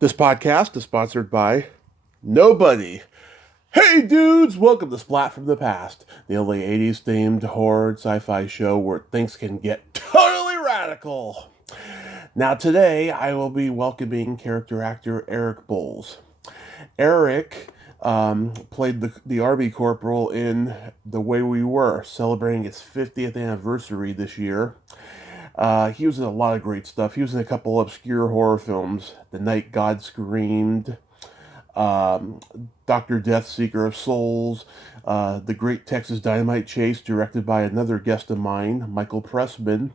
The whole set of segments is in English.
This podcast is sponsored by nobody. Hey dudes, welcome to Splat from the Past, the only 80s themed horror sci-fi show where things can get totally radical. Now today I will be welcoming character actor Eric Boles. Eric played the Army Corporal in The Way We Were, celebrating its 50th anniversary this year. He was in a lot of great stuff. He was in a couple obscure horror films. The Night God Screamed, Dr. Death, Seeker of Souls, The Great Texas Dynamite Chase, directed by another guest of mine, Michael Pressman.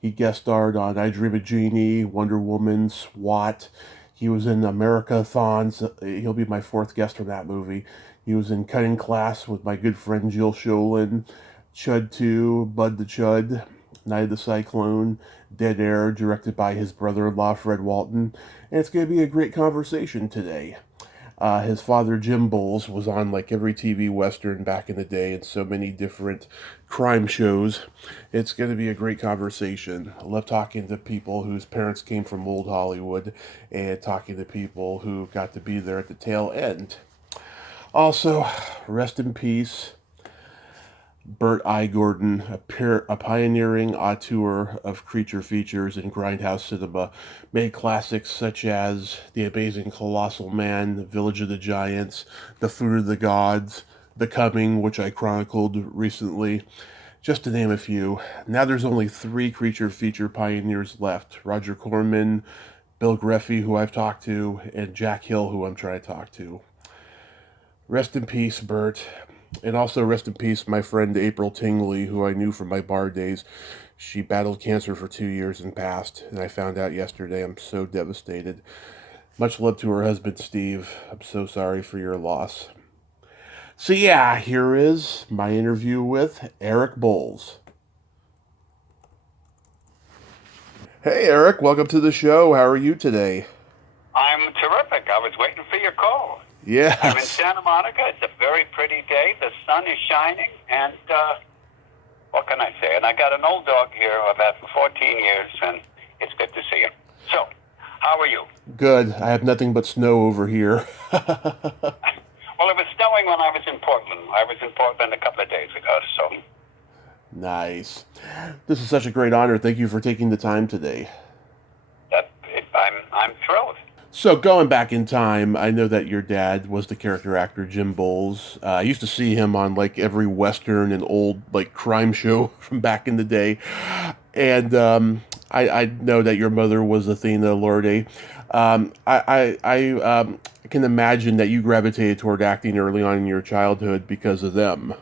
He guest starred on I Dream of Jeannie, Wonder Woman, SWAT. He was in America-thons. He'll be my fourth guest from that movie. He was in Cutting Class with my good friend Jill Sholin, Chud 2, Bud the Chud, Night of the Cyclone, Dead Air, directed by his brother-in-law Fred Walton, and it's going to be a great conversation today. His father, Jim Boles, was on like every TV Western back in the day and so many different crime shows. It's going to be a great conversation. I love talking to people whose parents came from old Hollywood and talking to people who got to be there at the tail end. Also, rest in peace, Bert I. Gordon, a pioneering auteur of creature features in grindhouse cinema, made classics such as The Amazing Colossal Man, Village of the Giants, The Food of the Gods, The Coming, which I chronicled recently, just to name a few. Now there's only 3 creature feature pioneers left: Roger Corman, Bill Greffy, who I've talked to, and Jack Hill, who I'm trying to talk to. Rest in peace, Bert. And also rest in peace, my friend April Tingley, who I knew from my bar days. She battled cancer for 2 years and passed, and I found out yesterday. I'm so devastated. Much love to her husband, Steve. I'm so sorry for your loss. So yeah, here is my interview with Eric Boles. Hey Eric, welcome to the show. How are you today? I'm terrific. I was waiting for your call. Yes. I'm in Santa Monica. It's a very pretty day. The sun is shining, and what can I say? And I got an old dog here I've had for 14 years, and it's good to see him. So, how are you? Good. I have nothing but snow over here. Well, it was snowing when I was in Portland. I was in Portland a couple of days ago, so. Nice. This is such a great honor. Thank you for taking the time today. I'm thrilled. So going back in time, I know that your dad was the character actor Jim Boles. I used to see him on like every Western and old like crime show from back in the day. And I know that your mother was Athena Lorde. I can imagine that you gravitated toward acting early on in your childhood because of them.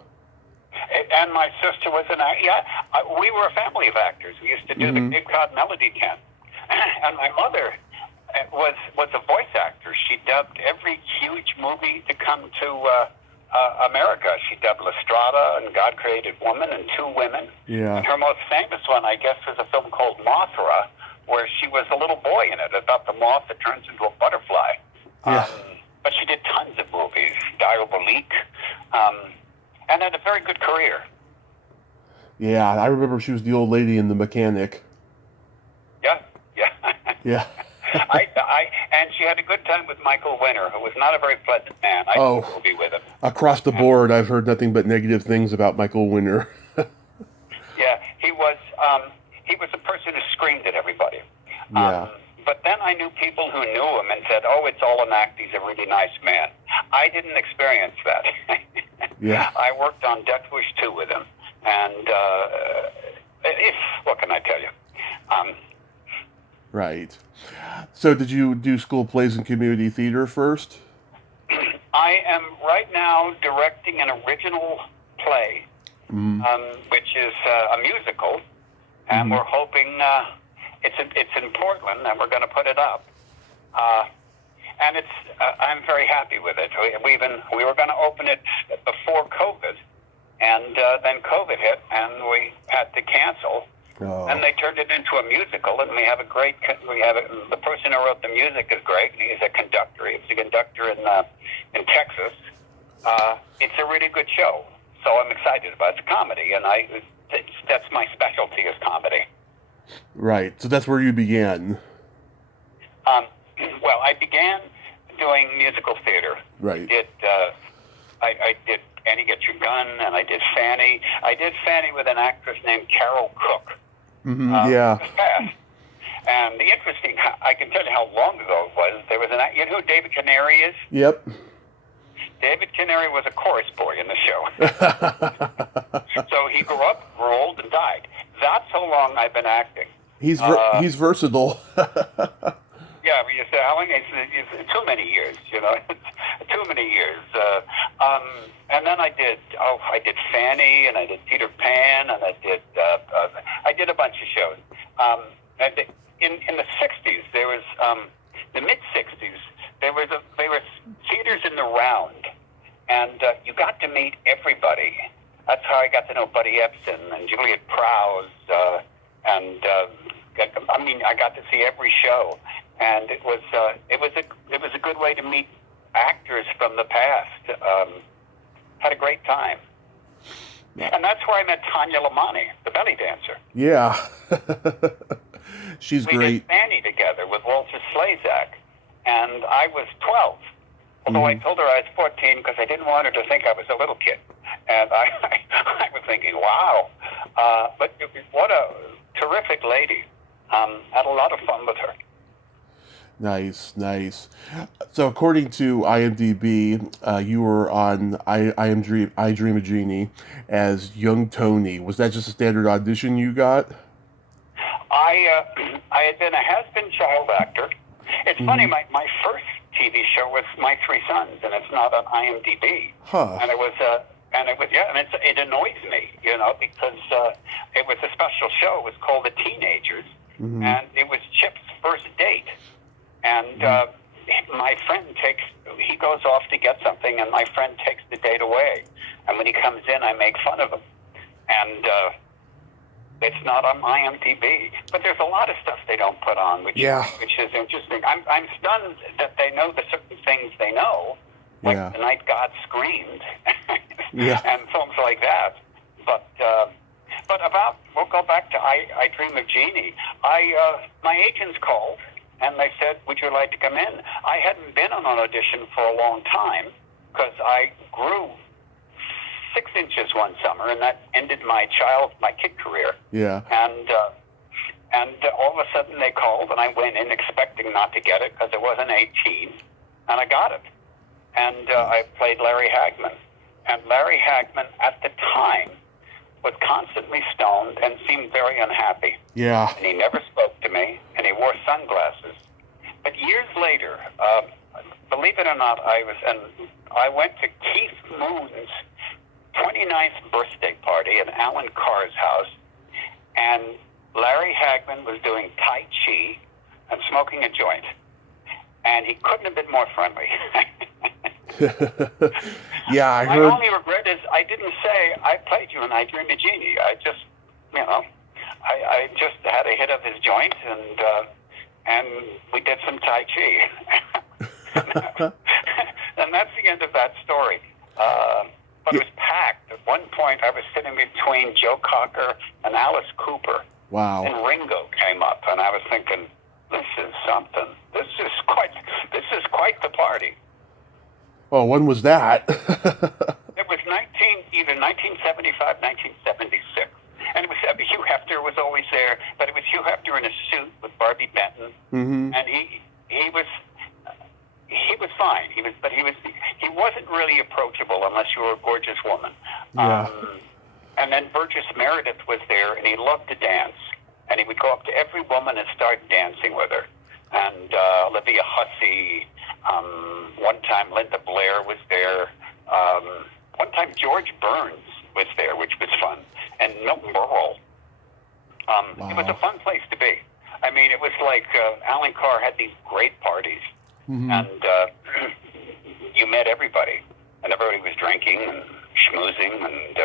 And my sister was an actor. Yeah, we were a family of actors. We used to do the Cape Cod Melody Tent. And my mother was a voice actor. She dubbed every huge movie to come to America. She dubbed La Strada and God Created Woman and Two Women. Yeah. And her most famous one, I guess, was a film called Mothra, where she was a little boy in it about the moth that turns into a butterfly. Yeah. But she did tons of movies, Diabolique, and had a very good career. Yeah, I remember she was the old lady in The Mechanic. Yeah. Yeah. And she had a good time with Michael Winner, who was not a very pleasant man. I did a movie with him. Across the board, I've heard nothing but negative things about Michael Winner. Yeah, he was a person who screamed at everybody. Yeah. But then I knew people who knew him and said, "Oh, it's all an act. He's a really nice man." I didn't experience that. Yeah. I worked on Death Wish 2 with him, and what can I tell you? Right. So did you do school plays and community theater first? I am right now directing an original play, which is a musical, and we're hoping it's in Portland, and we're going to put it up. And I'm very happy with it. We were going to open it before COVID, and then COVID hit, and we had to cancel. Oh. And they turned it into a musical, and the person who wrote the music is great. He's a conductor. He was a conductor in Texas. It's a really good show, so I'm excited about it. It's a comedy, and that's my specialty is comedy. Right. So that's where you began. well, I began doing musical theater. Right. I did Annie Get Your Gun, and I did Fanny. I did Fanny with an actress named Carol Cook. Mm-hmm. Yeah. Fast. And the interesting, I can tell you how long ago it was. There was you know who David Canary is? Yep. David Canary was a chorus boy in the show. So he grew up, grew old, and died. That's how long I've been acting. He's versatile. Yeah, I mean, you say how long? It's too many years, you know. Too many years. And then I did Fanny, and I did Peter Pan, and I did a bunch of shows. In the '60s, there was the mid '60s. There were theaters in the round, and you got to meet everybody. That's how I got to know Buddy Ebsen and Juliet Prowse, and I got to see every show, and it was a good way to meet actors from the past. Had a great time, and that's where I met Tanya Lamani, the belly dancer. Yeah, she's great. We did Fanny together with Walter Slezak, and I was 12. Although I told her I was 14 because I didn't want her to think I was a little kid. And I was thinking, wow. But what a terrific lady. Had a lot of fun with her. Nice. So according to IMDb, you were on I Dream of Jeannie as young Tony. Was that just a standard audition you got? I had been a has-been child actor. It's funny, my first TV show was My Three Sons, and it's not on IMDb. Huh. And it annoys me, you know, because it was a special show. It was called The Teenagers, and it was Chip's first date. And my friend he goes off to get something, and my friend takes the date away. And when he comes in, I make fun of him. And it's not on IMDb, but there's a lot of stuff they don't put on, which is interesting. I'm stunned that they know the certain things they know, like The Night God Screamed, and films like that. But we'll go back to I Dream of Jeannie. My agents called and they said, "Would you like to come in?" I hadn't been on an audition for a long time because I grew 6 inches one summer, and that ended my kid career. Yeah. And all of a sudden they called, and I went in expecting not to get it because I wasn't 18, and I got it. And I played Larry Hagman. And Larry Hagman, at the time, was constantly stoned and seemed very unhappy. Yeah. And he never spoke to me, and he wore sunglasses. But years later, believe it or not, I went to Keith Moon's 29th birthday party at Alan Carr's house, and Larry Hagman was doing Tai Chi and smoking a joint. And he couldn't have been more friendly. Yeah, I heard. My only regret is I didn't say I played you in I Dream of Jeannie. I just, I just had a hit of his joint, and we did some Tai Chi. And that's the end of that story. But it was packed. At one point, I was sitting between Joe Cocker and Alice Cooper. Wow. And Ringo came up, and I was thinking, this is something. This is quite the party. Oh, when was that? It was either 1975, 1976. And it was Hugh Hefner was always there, but it was Hugh Hefner in a suit with Barbie Benton. Mm-hmm. And he was fine. He wasn't really approachable unless you were a gorgeous woman. Yeah. And then Burgess Meredith was there, and he loved to dance. And he would go up to every woman and start dancing with her. And Olivia Hussey. One time Linda Blair was there. One time George Burns was there, which was fun. And Milton Berle. Wow. It was a fun place to be. I mean, it was like Alan Carr had these great parties. Mm-hmm. And you met everybody. And everybody was drinking and schmoozing. And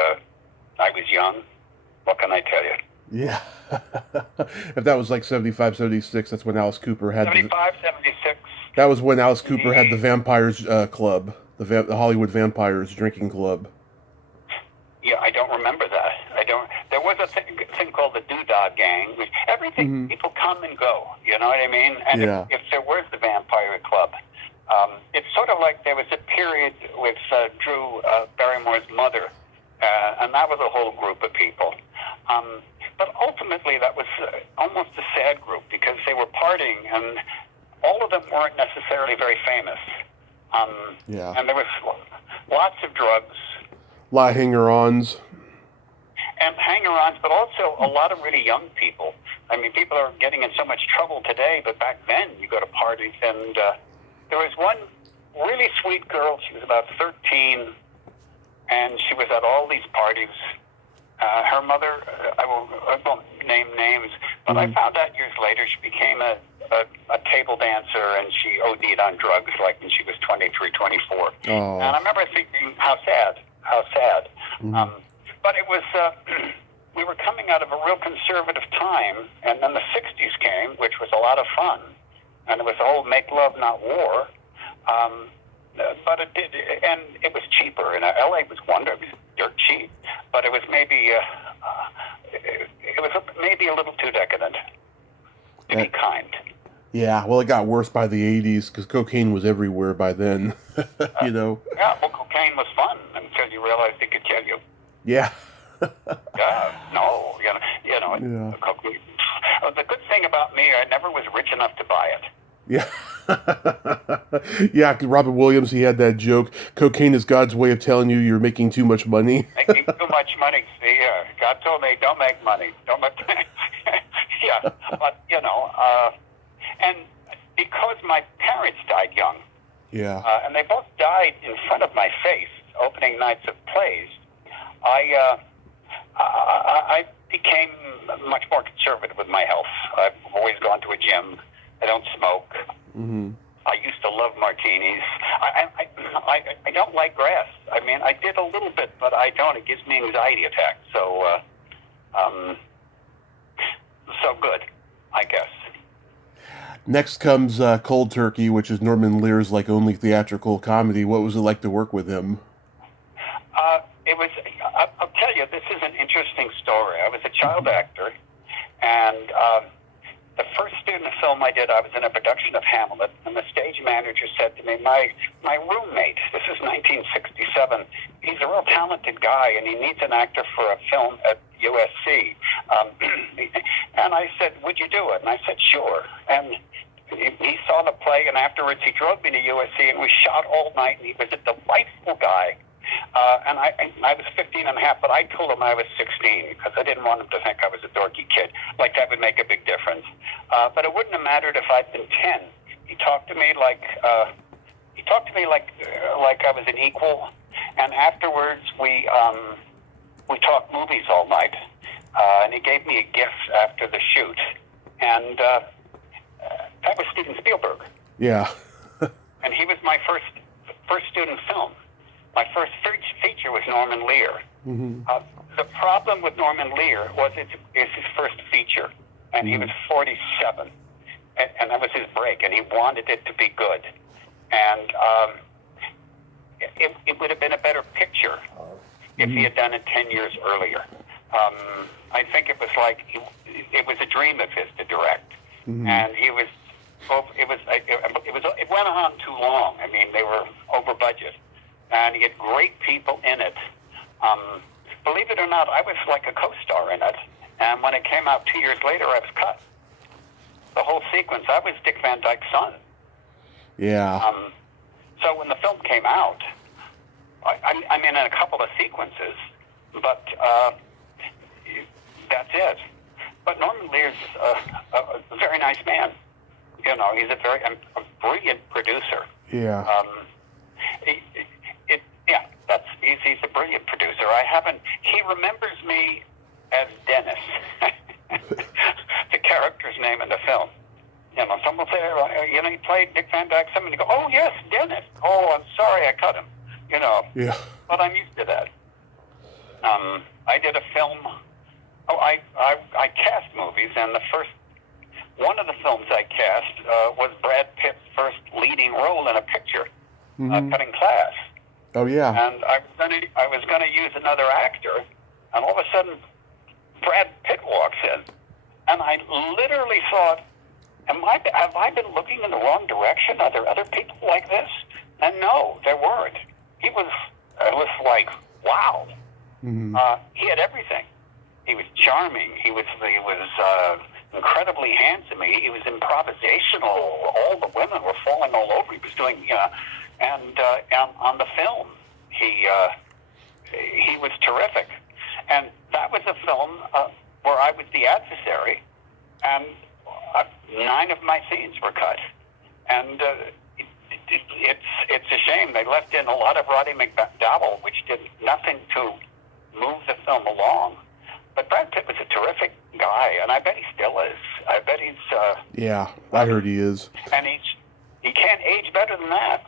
I was young. What can I tell you? Yeah. If that was like 75, 76, that's when Alice Cooper had 75, 76. That was when Alice Cooper had the Vampires Club, the Hollywood Vampires Drinking Club. Yeah, I don't remember that. there was a thing called the Doodah Gang, which everything, people come and go, you know what I mean? And if there was the Vampire Club, it's sort of like there was a period with Drew Barrymore's mother, and that was a whole group of people. But ultimately, that was almost a sad group because they were partying, and all of them weren't necessarily very famous. And there was lots of drugs. A lot of hanger-ons. And hanger-ons, but also a lot of really young people. I mean, people are getting in so much trouble today, but back then you go to parties, and there was one really sweet girl. She was about 13, and she was at all these parties. Her mother, I won't name names, but I found out years later she became a table dancer, and she OD'd on drugs like when she was 23, 24. And I remember thinking, how sad. But it was, we were coming out of a real conservative time, and then the 60s came, which was a lot of fun. And it was the whole make love, not war. But it did, and it was cheaper. And LA was wonderful. It was dirt cheap. But it was maybe, maybe a little too decadent, to be kind. Yeah, well, it got worse by the 80s because cocaine was everywhere by then, you know. Yeah, well, cocaine was fun until you realized it could kill you. Yeah. No, you know. Cocaine. The good thing about me, I never was rich enough to buy it. Yeah. Yeah, Robin Williams, he had that joke, cocaine is God's way of telling you you're making too much money. Making too much money. See, God told me, don't make money. Don't make Yeah, but, you know, and because my parents died young, and they both died in front of my face, opening nights of plays, I became much more conservative with my health. I've always gone to a gym. I don't smoke. I used to love martinis. I don't like grass. I mean, I did a little bit, but I don't. It gives me anxiety attacks. So, so good, I guess. Next comes Cold Turkey, which is Norman Lear's like only theatrical comedy. What was it like to work with him? It was. I'll tell you, this is an interesting story. I was a child actor, and the first student film I did, I was in a production of Hamlet, and the stage manager said to me, my roommate, this is 1967, he's a real talented guy, and he needs an actor for a film at USC. And I said, would you do it? And I said, sure. And he saw the play, and afterwards he drove me to USC, and we shot all night, and he was a delightful guy. And I was 15 and a half, but I told him I was 16 because I didn't want him to think I was a dorky kid. Like, that would make a big difference. But it wouldn't have mattered if I'd been 10. He talked to me like I was an equal. And afterwards, we talked movies all night. And he gave me a gift after the shoot. And that was Steven Spielberg. Yeah. And he was my first student film. My first feature was Norman Lear. The problem with Norman Lear was it's his first feature, and he was 47, and that was his break, and he wanted it to be good. And it would have been a better picture if he had done it 10 years earlier. I think it was like it was a dream of his to direct, and he was. It went on too long. I mean, they were over budget. And he had great people in it. Believe it or not, I was like a co-star in it. And when it came out 2 years later, I was cut. The whole sequence, I was Dick Van Dyke's son. Yeah. So when the film came out, I'm in a couple of sequences, but that's it. But Norman Lear's a very nice man. You know, he's a brilliant producer. Yeah. He's a brilliant producer. He remembers me as Dennis, the character's name in the film. You know, someone will say, you know, he played Dick Van Dyke, somebody go, oh, yes, Dennis. Oh, I'm sorry I cut him, you know. Yeah. But I'm used to that. I did a film, I cast movies, and one of the films I cast was Brad Pitt's first leading role in a picture, Cutting Class. Oh, yeah. And I was going to use another actor, and all of a sudden, Brad Pitt walks in, and I literally thought, have I been looking in the wrong direction? Are there other people like this? And no, there weren't. It was like, wow. Mm-hmm. He had everything. He was charming. He was incredibly handsome. He was improvisational. All the women were falling all over. He was doing, and on the film, he was terrific. And that was a film where I was the adversary, and 9 of my scenes were cut. And it's a shame. They left in a lot of Roddy McDowell, which did nothing to move the film along. But Brad Pitt was a terrific guy, and I bet he still is. I bet he's... yeah, I heard he is. And he can't age better than that.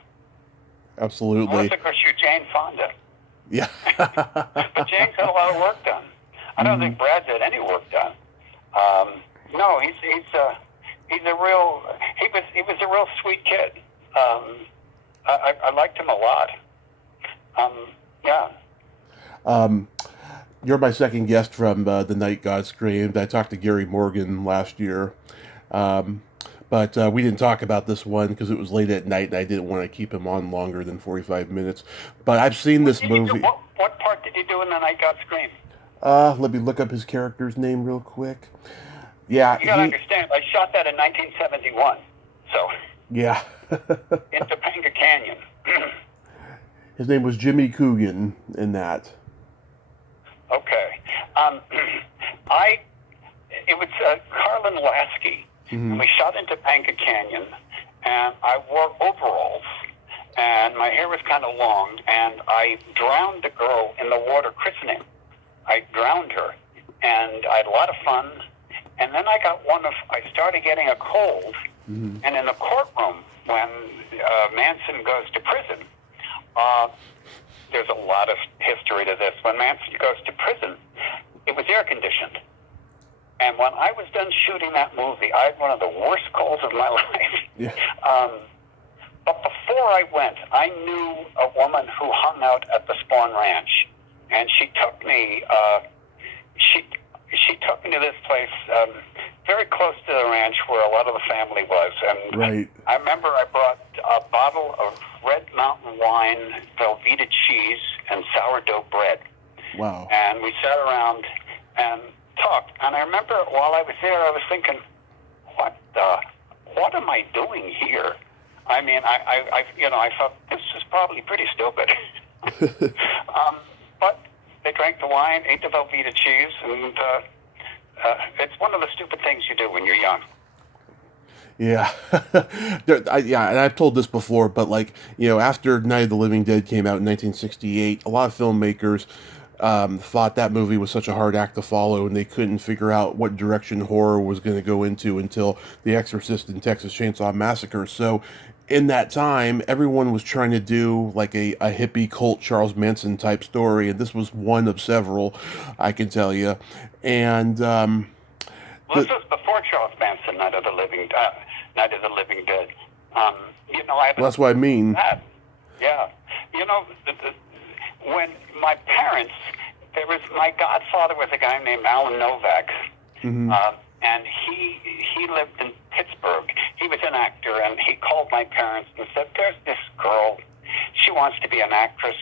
Absolutely. Unless, of course, you're Jane Fonda. Yeah. But Jane's had a lot of work done. I don't think Brad's had any work done. No, he was a real sweet kid. I liked him a lot. Yeah. You're my second guest from The Night God Screamed. I talked to Gary Morgan last year. But we didn't talk about this one because it was late at night and I didn't want to keep him on longer than 45 minutes. But I've seen this movie. What part did you do in The Night God Screamed? Let me look up his character's name real quick. Yeah. You gotta understand, I shot that in 1971. So. Yeah. In Topanga Canyon. His name was Jimmy Coogan in that. Okay. It was Carlin Lasky. Mm-hmm. And we shot in Topanga Canyon, and I wore overalls, and my hair was kind of long, and I drowned the girl in the water christening. I drowned her, and I had a lot of fun. And then I started getting a cold, and in the courtroom, when Manson goes to prison, there's a lot of history to this. When Manson goes to prison, it was air conditioned. And when I was done shooting that movie, I had one of the worst colds of my life. Yeah. But before I went, I knew a woman who hung out at the Spawn Ranch, and she took me. She took me to this place very close to the ranch where a lot of the family was. And right. I remember I brought a bottle of Red Mountain wine, Velveeta cheese, and sourdough bread. Wow. And we sat around and talked. And I remember while I was there, I was thinking, what am I doing here? I mean, I thought this is probably pretty stupid. But they drank the wine, ate the Velveeta cheese, and it's one of the stupid things you do when you're young. Yeah. And I've told this before, but after Night of the Living Dead came out in 1968, a lot of filmmakers thought that movie was such a hard act to follow, and they couldn't figure out what direction horror was going to go into until The Exorcist and Texas Chainsaw Massacre. So in that time, everyone was trying to do like a hippie cult Charles Manson type story, and this was one of several, I can tell you. And this was before Charles Manson, Night of the Living Dead. That's what I mean. Yeah. When my parents, my godfather was a guy named Alan Novak, and he lived in Pittsburgh. He was an actor, and he called my parents and said, "There's this girl. She wants to be an actress.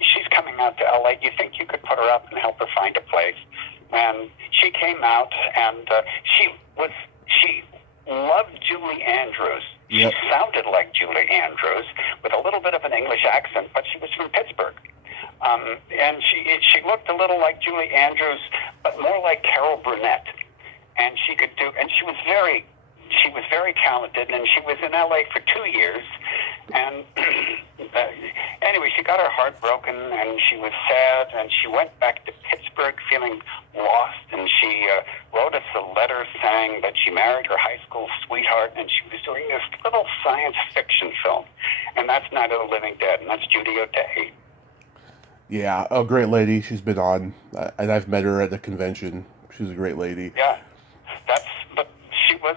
She's coming out to L.A. Do you think you could put her up and help her find a place?" And she came out, and she loved Julie Andrews. Yep. She sounded like Julie Andrews with a little bit of an English accent, but she was from Pittsburgh. And she looked a little like Julie Andrews, but more like Carol Burnett. And she was very talented, and she was in LA for 2 years. And anyway, she got her heart broken, and she was sad, and she went back to Pittsburgh feeling lost, and she wrote us a letter saying that she married her high school sweetheart, and she was doing this little science fiction film. And that's Night of the Living Dead, and that's Judy O'Day. Yeah, a great lady. She's been on, and I've met her at the convention. She's a great lady. Yeah, but she was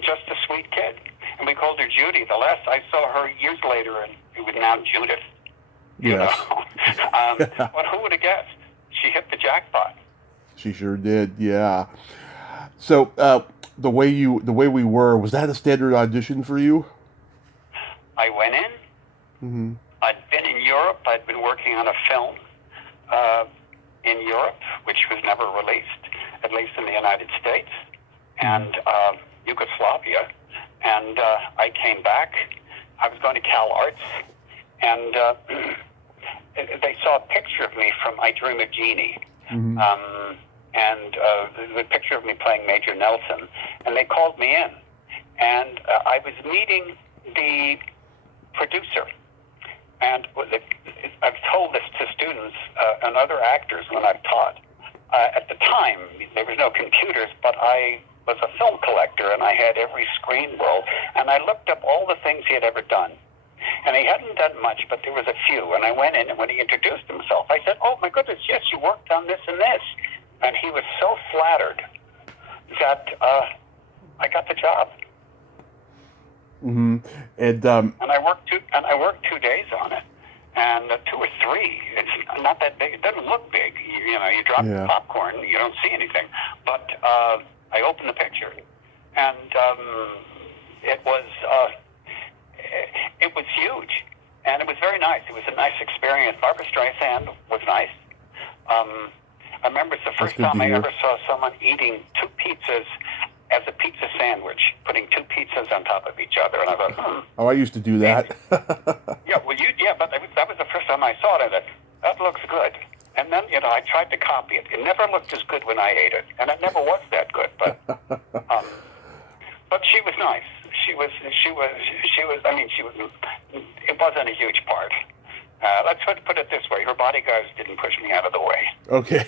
just a sweet kid, and we called her Judy. The last I saw her years later, and it was now Judith. Yes. But who would have guessed? She hit the jackpot. She sure did. Yeah. So the way we were, was that a standard audition for you? I went in. Mm-hmm. I'd been in Europe. I'd been working on a film uh, in Europe, which was never released, at least in the United States, and Yugoslavia. And I came back. I was going to Cal Arts, and they saw a picture of me from I Dream of Jeannie. Mm-hmm. And the picture of me playing Major Nelson, and they called me in, and I was meeting the producer, and I've told this to students and other actors when I've taught. At the time, there was no computers, but I was a film collector, and I had every screen roll, and I looked up all the things he had ever done. And he hadn't done much, but there was a few. And I went in, and when he introduced himself, I said, "Oh, my goodness, yes, you worked on this and this." And he was so flattered that I got the job. Mm-hmm. And I worked 2 days on it, and 2 or 3. It's not that big. It doesn't look big. You know, you drop the popcorn, you don't see anything. But I opened the picture, and it was huge, and it was very nice. It was a nice experience. Barbra Streisand was nice. I remember it's the first time I ever saw someone eating 2 pizzas as a pizza sandwich, putting 2 pizzas on top of each other, and I thought, Oh, I used to do that. but that was the first time I saw it. I thought, that looks good. And then, you know, I tried to copy it. It never looked as good when I ate it, and it never was that good. But she was nice. She was. I mean, it wasn't a huge part. Let's put it this way: her bodyguards didn't push me out of the way. Okay.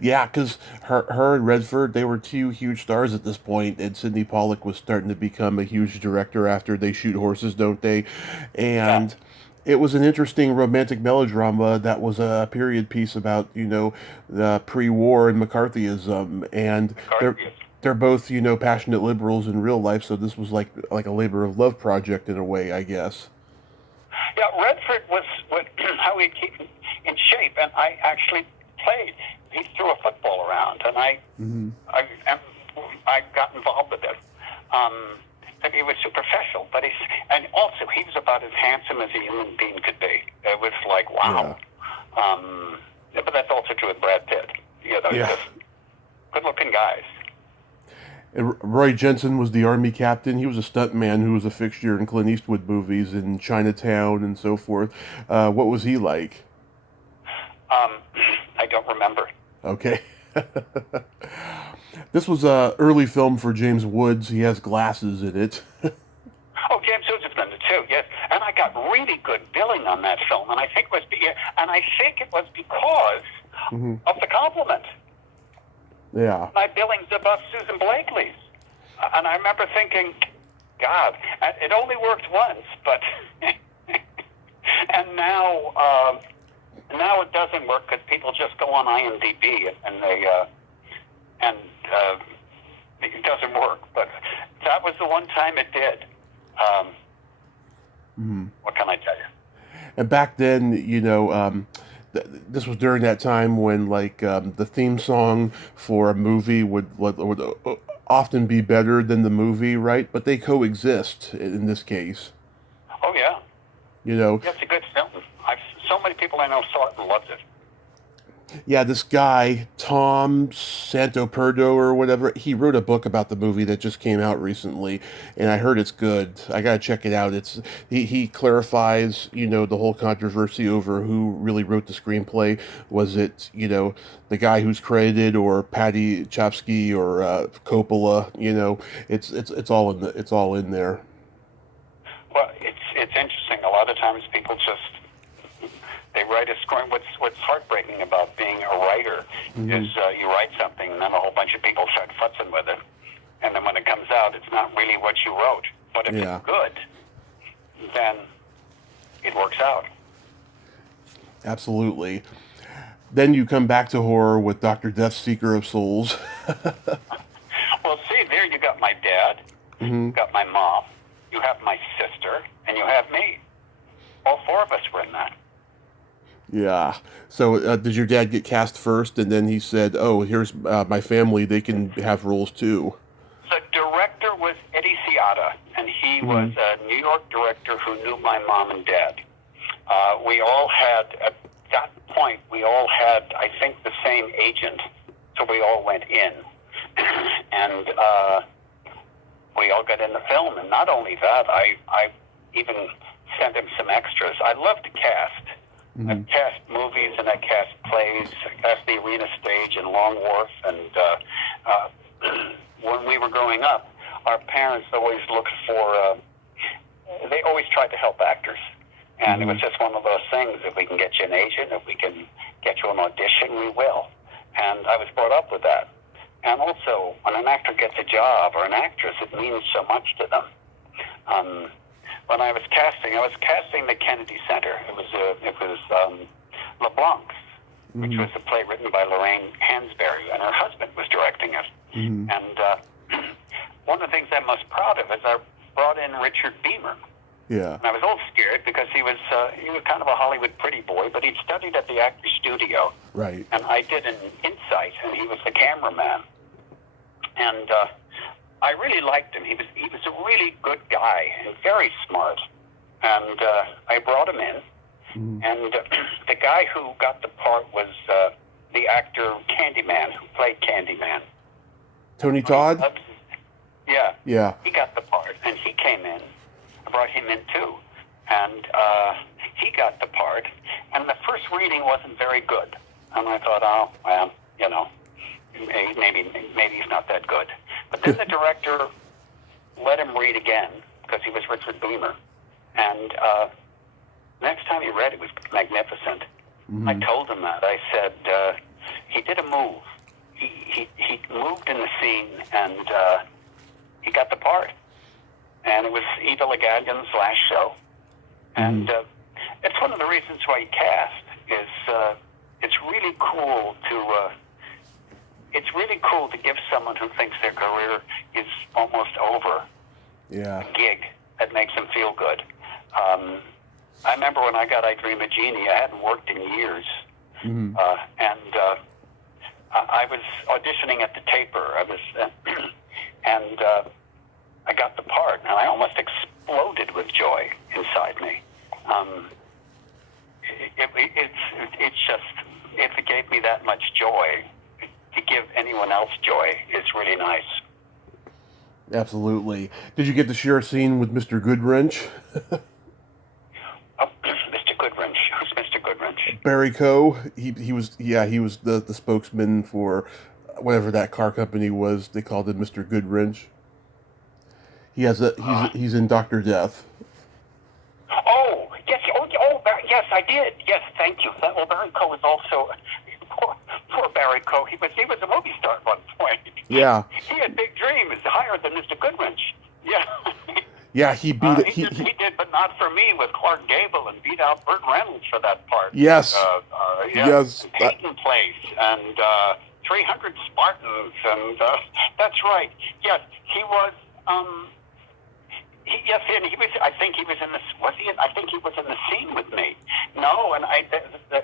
Yeah, because her and Redford, they were 2 huge stars at this point, and Sidney Pollack was starting to become a huge director after They Shoot Horses, Don't They? And it was an interesting romantic melodrama that was a period piece about, you know, the pre-war and McCarthyism, and they're both, you know, passionate liberals in real life, so this was like a labor of love project in a way, I guess. Yeah, Redford was how he'd keep in shape, and I actually played. He threw a football around, and I got involved with it. He was super special, but and also he was about as handsome as a human being could be. It was like, wow. Yeah. But that's also true with Brad Pitt. You know, just good-looking guys. And Roy Jensen was the Army captain. He was a stuntman who was a fixture in Clint Eastwood movies in Chinatown and so forth. What was he like? I don't remember. Okay. This was an early film for James Woods. He has glasses in it. Oh, James Woods has done it too, yes. And I got really good billing on that film, and I think it was because of the compliment. Yeah. My billing's above Susan Blakely's. And I remember thinking, God, it only worked once, but... and now it doesn't work because people just go on IMDb and it doesn't work. But that was the one time it did. What can I tell you? And back then, you know... this was during that time when, like, the theme song for a movie would often be better than the movie, right? But they coexist in this case. Oh, yeah. You know? It's a good film. So many people I know saw it and loved it. Yeah, this guy, Tom Santoperdo or whatever, he wrote a book about the movie that just came out recently, and I heard it's good. I gotta check it out. He clarifies, you know, the whole controversy over who really wrote the screenplay. Was it, you know, the guy who's credited, or Patty Chapsky, or Coppola? You know, it's all in there. Well, it's interesting. A lot of times people just they write a score. What's heartbreaking about being a writer is you write something and then a whole bunch of people start futzing with it, and then when it comes out, it's not really what you wrote. But if it's good, then it works out. Absolutely. Then you come back to horror with Dr. Death's Seeker of Souls. Well, see, there you got my dad, you got my mom, you have my sister, and you have me. All 4 of us were in that. Yeah. So did your dad get cast first, and then he said, "Oh, here's my family; they can have roles too." The director was Eddie Ciata, and he was a New York director who knew my mom and dad. We all had, at that point, I think, the same agent, so we all went in. And we all got in the film, and not only that, I even sent him some extras. I love to cast. I've cast movies, and I cast plays. I cast the Arena Stage in Long Wharf, and when we were growing up, our parents always looked for, they always tried to help actors. And it was just one of those things, if we can get you an agent, if we can get you an audition, we will. And I was brought up with that. And also, when an actor gets a job, or an actress, it means so much to them. When I was casting the Kennedy Center. It was LeBlanc's, which was a play written by Lorraine Hansberry, and her husband was directing it. And one of the things I'm most proud of is I brought in Richard Beamer. Yeah. And I was all scared because he was kind of a Hollywood pretty boy, but he'd studied at the Actors Studio. Right. And I did an insight, and he was the cameraman. And I really liked him. He was a really good guy and very smart. And I brought him in. And the guy who got the part was the actor Candyman, who played Candyman. Tony Todd? Yeah. Yeah. He got the part, and he came in. I brought him in too, and he got the part. And the first reading wasn't very good, and I thought, oh well, maybe he's not that good. But then the director let him read again because he was Richard Beamer, and next time he read it was magnificent. I told him that. I said he did a move. He moved in the scene, and he got the part. And it was Eva Le Gagnon's last show. And it's one of the reasons why he cast is it's really cool to give someone who thinks their career is almost over a gig that makes them feel good. I remember when I got I Dream of Jeannie, I hadn't worked in years. And I was auditioning at the Taper. I got the part, and I almost exploded with joy inside me. If it gave me that much joy, to give anyone else joy is really nice. Absolutely. Did you get to share a scene with Mr. Goodwrench? Mr. Goodwrench. Who's Mr. Goodwrench? Barry Coe. He was the spokesman for whatever that car company was. They called him Mr. Goodwrench. He's in Dr. Death. Oh, yes. Yes, I did. Yes, thank you. Well, Barry Coe was also poor Barry Coe. He was a movie star at one point. Yeah. He had big dreams, higher than Mr. Goodwrench. Yeah. Yeah, he beat it. He did, but not for me, with Clark Gable, and beat out Burt Reynolds for that part. Yes. Yes. Peyton Place and 300 Spartans, and that's right. Yes, he was. Yes, and he was. I think he was in the. Was he? I think he was in the scene with me. No, and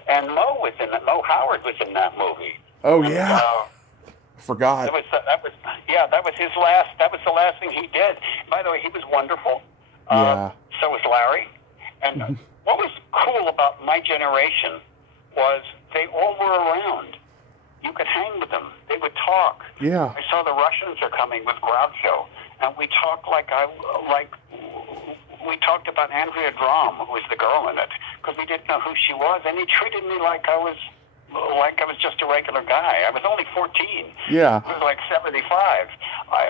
and Mo was in it. Mo Howard was in that movie. Oh yeah. Forgot. That was his last. That was the last thing he did. By the way, he was wonderful. Yeah. So was Larry. And what was cool about my generation was they all were around. You could hang with them. They would talk. Yeah. I saw the Russians are coming with Groucho, and we talked we talked about Andrea Drom, who was the girl in it, because we didn't know who she was, and he treated me like I was just a regular guy. I was only 14. Yeah. I was like 75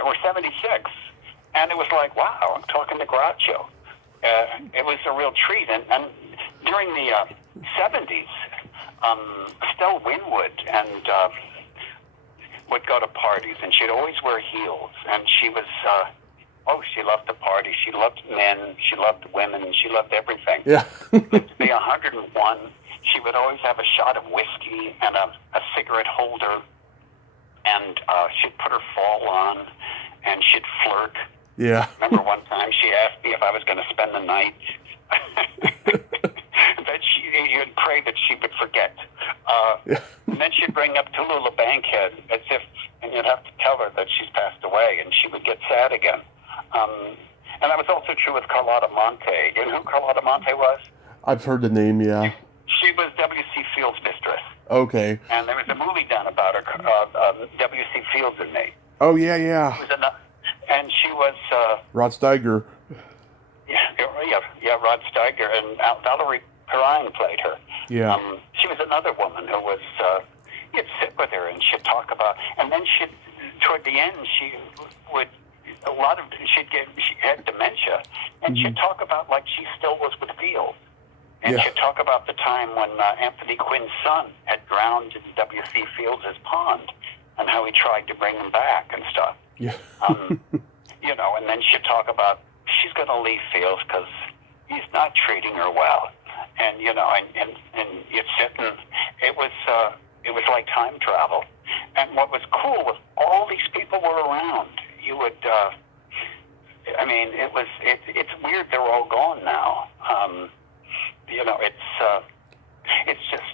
or 76, and it was like, wow, I'm talking to Groucho. It was a real treat, and during the 70s. Estelle Winwood and would go to parties, and she'd always wear heels, and she was she loved to party, she loved men, she loved women, she loved everything. Yeah. To be 101, she would always have a shot of whiskey and a cigarette holder, and she'd put her fall on, and she'd flirt. Yeah. Remember one time she asked me if I was going to spend the night. That you'd pray that she would And then she'd bring up Tallulah Bankhead as if, and you'd have to tell her that she's passed away, and she would get sad again. And that was also true with Carlotta Monte. You know who Carlotta Monte was? I've heard the name, yeah. She was W.C. Fields' mistress. Okay. And there was a movie done about her, W.C. Fields and Me. Oh, yeah. And she was... Rod Steiger. Yeah, Rod Steiger, and Valerie Perrine played her. Yeah. She was another woman who was... you'd sit with her, and she'd talk about... And then toward the end, she would... she had dementia, and she'd talk about like she still was with Fields. And she'd talk about the time when Anthony Quinn's son had drowned in W.C. Fields' pond, and how he tried to bring him back and stuff. Yeah. And then she'd talk about she's going to leave Fields because he's not treating her well. And, and you'd sit and it was like time travel. And what was cool was all these people were around. You would, it's weird they're all gone now. It's just,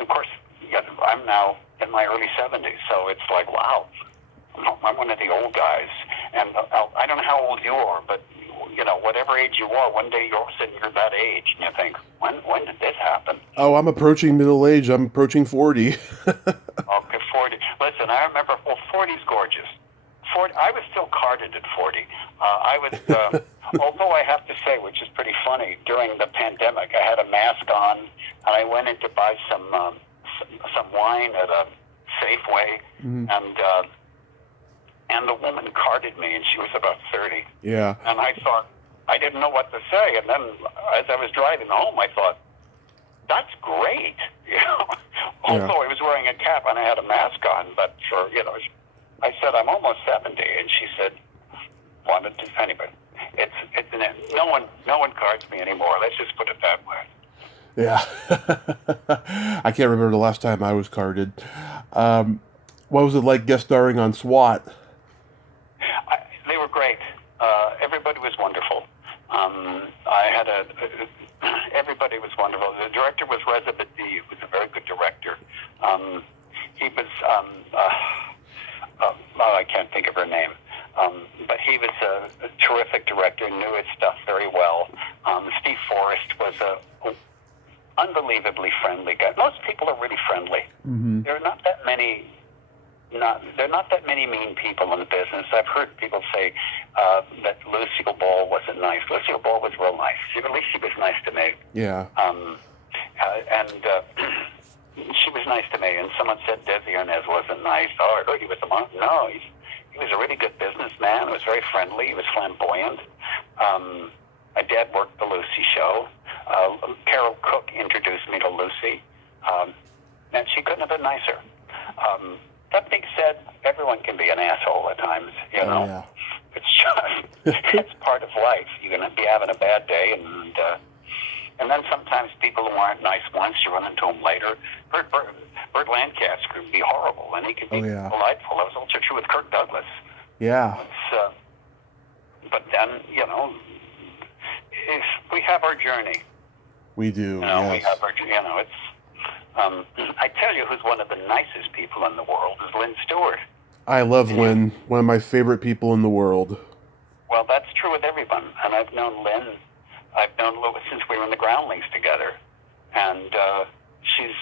of course, I'm now in my early 70s, so it's like, wow, I'm one of the old guys. And I don't know how old you are, but, whatever age you are, one day you're sitting here that age, and you think, when did this happen? Oh, I'm approaching middle age. I'm approaching 40. Okay, 40. Listen, I remember, 40's gorgeous. 40, I was still carded at 40. I was, although I have to say, which is pretty funny, during the pandemic, I had a mask on, and I went in to buy some wine at a Safeway, and the woman carded me, and she was about 30. Yeah. And I thought, I didn't know what to say, and then as I was driving home, I thought, that's great. Although I was wearing a cap and I had a mask on, but for, I said, I'm almost 70, and she said, anyway, no one cards me anymore. Let's just put it that way. Yeah. I can't remember the last time I was carded. What was it like guest starring on SWAT? They were great. Everybody was wonderful. Everybody was wonderful. The director was Reza Badi, who was a very good director. He was, I can't think of her name. But he was a terrific director, knew his stuff very well. Steve Forrest was a unbelievably friendly guy. Most people are really friendly. Mm-hmm. There are not that many mean people in the business. I've heard people say that Lucille Ball wasn't nice. Lucille Ball was real nice. At least she was nice to me. Yeah. She was nice to me. And someone said Desi Arnaz wasn't nice. Oh, I heard he was a monk. No, he was a really good businessman. He was very friendly. He was flamboyant. My dad worked the Lucy show. Carol Cook introduced me to Lucy. And she couldn't have been nicer. That being said, everyone can be an asshole at times, Oh, yeah. It's just, it's part of life. You're going to be having a bad day, and then sometimes people who aren't nice once, you run into them later. Burt Lancaster can be horrible, and he can be delightful. That was also true with Kirk Douglas. Yeah. But then, if we have our journey. We do, yes. We have our, it's... I tell you who's one of the nicest people in the world is Lynn Stewart. I love Lynn, one of my favorite people in the world. Well, that's true with everyone. And I've known Lynn. I've known Louis since we were in the Groundlings together. And she's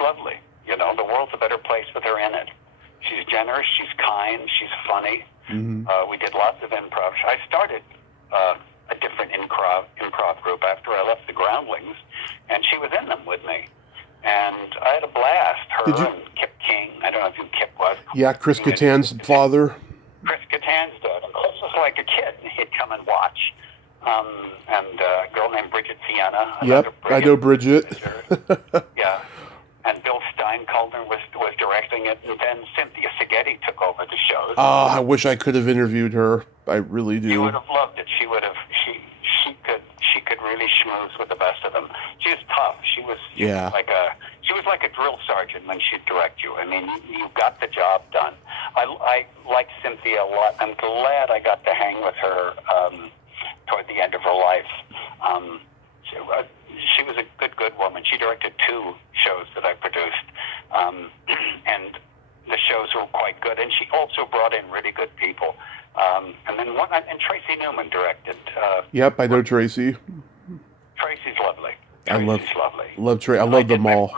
lovely. The world's a better place with her in it. She's generous, she's kind, she's funny. Mm-hmm. We did lots of improv. I started a different improv group after I left the Groundlings, and she was in them with me. And I had a blast. Her and Kip King. I don't know who Kip was. Yeah, Chris Kattan's father. Chris Kattan's dad. And Chris was like a kid. He'd come and watch. And a girl named Bridget Sienna. Yep, I know Bridget. Yeah. And Bill Steinkalner was directing it. And then Cynthia Seghetti took over the show. Oh, I wish I could have interviewed her. I really do. You would have loved it. She could really schmooze with the best of them. She was tough. She was like a drill sergeant when she'd direct you. I mean, you got the job done. I like Cynthia a lot. I'm glad I got to hang with her toward the end of her life. She was a good woman. She directed 2 shows that I produced, and the shows were quite good. And she also brought in really good people. And then and Tracy Newman directed. Yep, I know Tracy. Tracy's lovely. I Tracy's lovely. I love them all.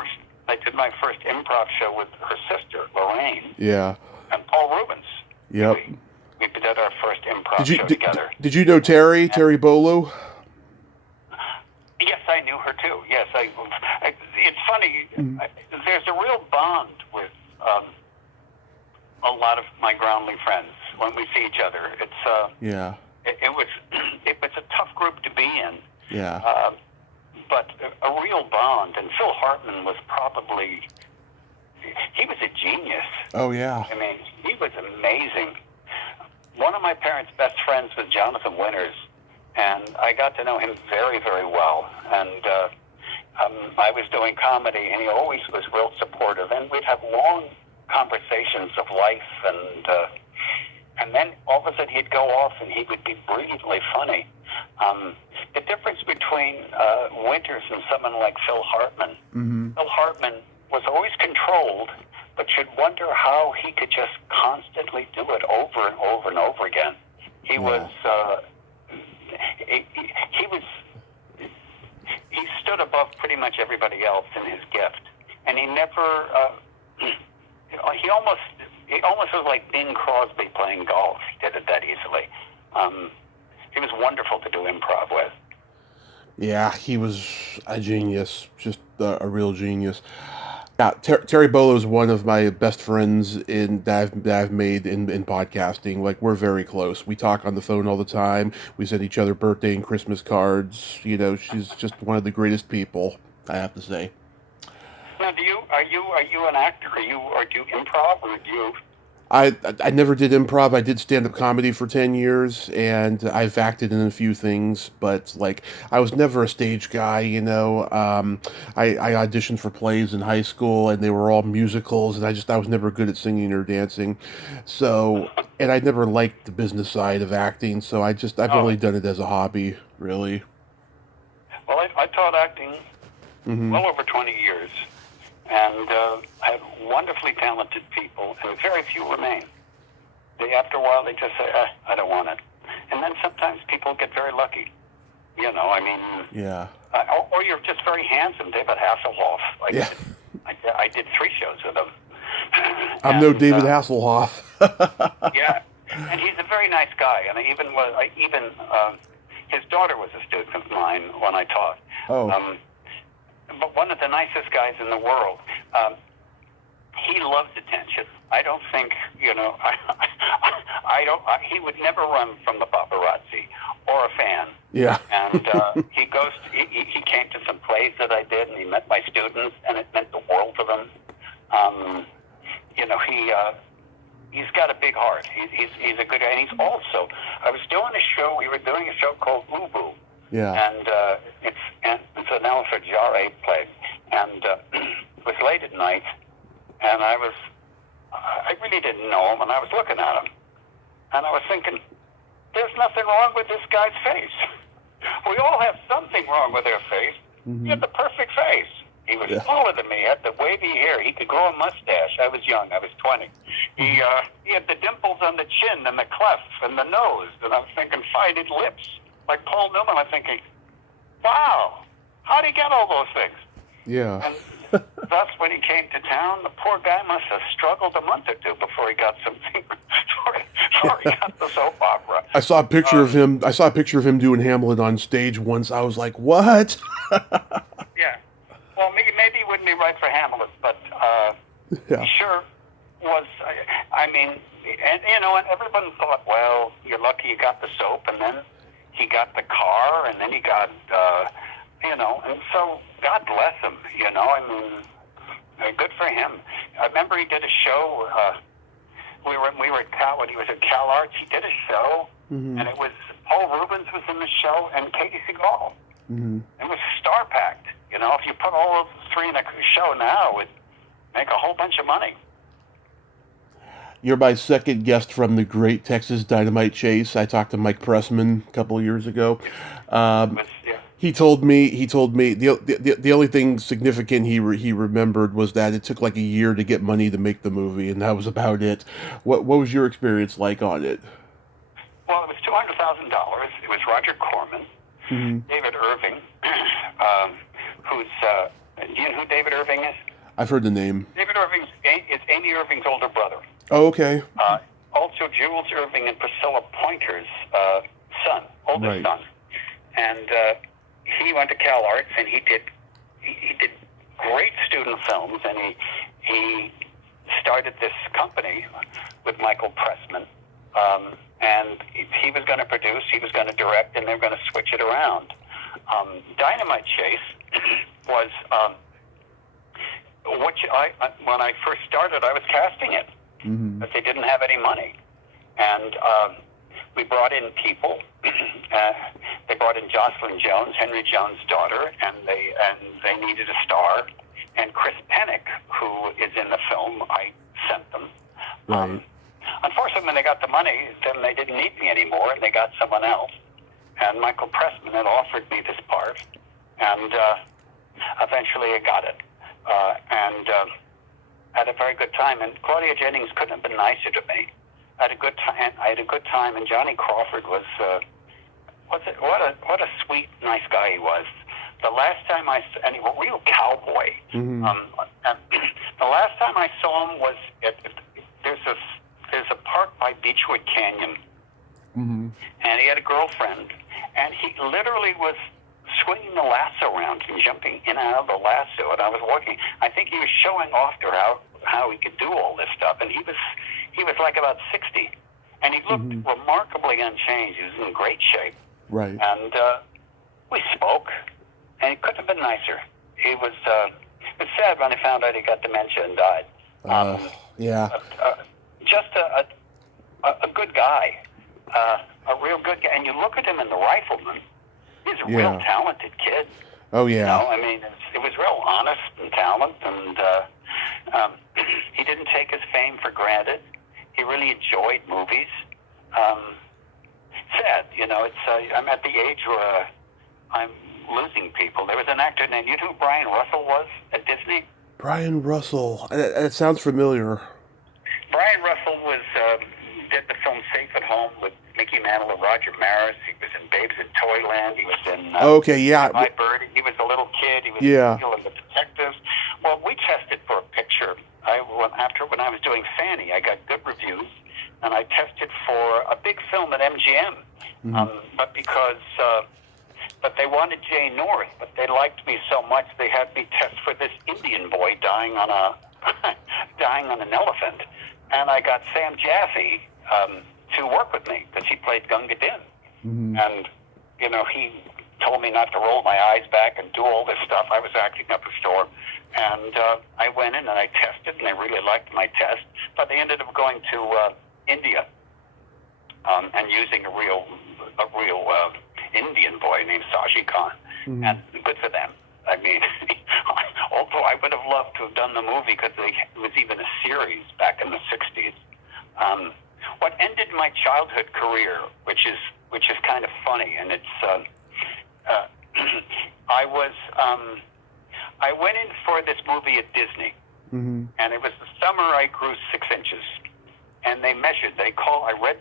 I did my first improv show with her sister, Lorraine. Yeah. And Paul Rubens. Yep. We did our first improv show together. Did you know Terry Bolo? Yes, I knew her too. Yes, it's funny. There's a real bond with a lot of my Groundling friends when we see each other. It's yeah. It was a tough group to be in. Yeah. But a real bond. And Phil Hartman was he was a genius. Oh yeah. I mean, he was amazing. One of my parents' best friends was Jonathan Winters, and I got to know him very, very well. And I was doing comedy, and he always was real supportive. And we'd have long conversations of life, and then all of a sudden he'd go off, and he would be brilliantly funny. The difference between Winters and someone like Phil Hartman, Phil Hartman was always controlled, but you'd wonder how he could just constantly do it over and over and over again. He stood above pretty much everybody else in his gift, and he never. He almost was like Bing Crosby playing golf. He did it that easily. He was wonderful to do improv with. Yeah, he was a genius, just a real genius. Yeah, Terry Bolo is one of my best friends that I've made in podcasting. Like, we're very close. We talk on the phone all the time. We send each other birthday and Christmas cards. You know, she's just one of the greatest people, I have to say. Now, are you an actor? Do you improv, or do you? I never did improv. I did stand-up comedy for 10 years, and I've acted in a few things, but, like, I was never a stage guy, you know. I auditioned for plays in high school, and they were all musicals, and I was never good at singing or dancing. So, and I never liked the business side of acting, so I've only done it as a hobby, really. Well, I taught acting well over 20 years. And I have wonderfully talented people, and very few remain. After a while, they just say, I don't want it. And then sometimes people get very lucky. You know, I mean... Yeah. Or you're just very handsome. David Hasselhoff. I did 3 shows with him. I'm no David Hasselhoff. Yeah. And he's a very nice guy. And his daughter was a student of mine when I taught. Oh. But one of the nicest guys in the world. He loves attention. I don't think, you know, he would never run from the paparazzi or a fan. Yeah. And he came to some plays that I did, and he met my students, and it meant the world to them. You know, he's got a big heart. He's a good guy. And we were doing a show called Ubu. Yeah. And it's an Alfred Jarre play, and it was late at night, and I really didn't know him, and I was looking at him, and I was thinking, there's nothing wrong with this guy's face. We all have something wrong with our face. He had the perfect face. He was taller than me, had the wavy hair. He could grow a mustache. I was young. I was 20. He had the dimples on the chin and the cleft and the nose, and I was thinking, fine lips. Like Paul Newman, I'm thinking, wow, how'd he get all those things? Yeah. And that's when he came to town. The poor guy must have struggled a month or two before he got something, before he got the soap opera. I saw a picture of him. I saw a picture of him doing Hamlet on stage once. I was like, what? Yeah. Well, maybe he wouldn't be right for Hamlet, but yeah. He sure was. I mean, and you know, and everyone thought, well, you're lucky you got the soap, and then he got the car, and then he got, you know, and so God bless him, you know, I mean, good for him. I remember he did a show, we were at Cal, when he was at Cal Arts, he did a show, and it was, Paul Rubens was in the show, and Katie Seagal. It was star-packed, you know, if you put all those 3 in a show now, it would make a whole bunch of money. You're my second guest from the Great Texas Dynamite Chase. I talked to Mike Pressman a couple of years ago. He told me the only thing significant he remembered was that it took like a year to get money to make the movie, and that was about it. What was your experience like on it? Well, it was $200,000. It was Roger Corman, Hmm. David Irving, who's, do you know who David Irving is? I've heard the name. David Irving is Amy Irving's older brother. Oh, okay. Also Jules Irving and Priscilla Pointer's son, oldest Right. son. And he went to Cal Arts, and he did great student films, and he started this company with Michael Pressman. And he was going to produce, he was going to direct, and they were going to switch it around. Dynamite Chase was when I first started, I was casting it, Hmm. but they didn't have any money, and we brought in people. They brought in Jocelyn Jones, Henry Jones' daughter, and they needed a star. And Chris Pennick, who is in the film, I sent them. Right. Unfortunately, when they got the money, then they didn't need me anymore, and they got someone else. And Michael Pressman had offered me this part, and eventually I got it. And had a very good time. And Claudia Jennings couldn't have been nicer to me. I had a good time, and Johnny Crawford was what a sweet, nice guy he was. The last time and he was a real cowboy. Hmm. And the last time I saw him was there's a park by Beechwood Canyon, Hmm. and he had a girlfriend, and he literally was swinging the lasso around and jumping in and out of the lasso, and I was walking. I think he was showing off to her how he could do all this stuff, and he was like about 60, and he looked remarkably unchanged. He was in great shape. Right. And we spoke, and he couldn't have been nicer. It was sad when I found out he got dementia and died. Yeah. Just a good guy, a real good guy. And you look at him in The Rifleman, he's a real talented kid. Oh, yeah. You know, I mean, it was real honest and talent, and he didn't take his fame for granted. He really enjoyed movies. Sad, you know. I'm at the age where I'm losing people. There was an actor named, you know who Brian Russell was at Disney? Brian Russell. That sounds familiar. Brian Russell did the film Safe at Home with Mickey Mantle and Roger Maris. He was in Babes in Toyland. He was in Okay, yeah. My Birdie. He was a little kid. He was in The Detectives. Well, we tested for a picture. When I was doing Fanny, I got good reviews, and I tested for a big film at MGM. But they wanted Jay North, but they liked me so much they had me test for this Indian boy dying on an elephant, and I got Sam Jaffe to work with me because he played Gunga Din, and you know he told me not to roll my eyes back and do all this stuff. I was acting up a storm, and I went in and I tested, and they really liked my test, but they ended up going to India and using a real Indian boy named Sashi Khan, and good for them. I mean, although I would have loved to have done the movie because it was even a series back in the 60s. What ended my childhood career, which is kind of funny, and it's I went in for this movie at Disney, and it was the summer I grew 6 inches. And they measured. I read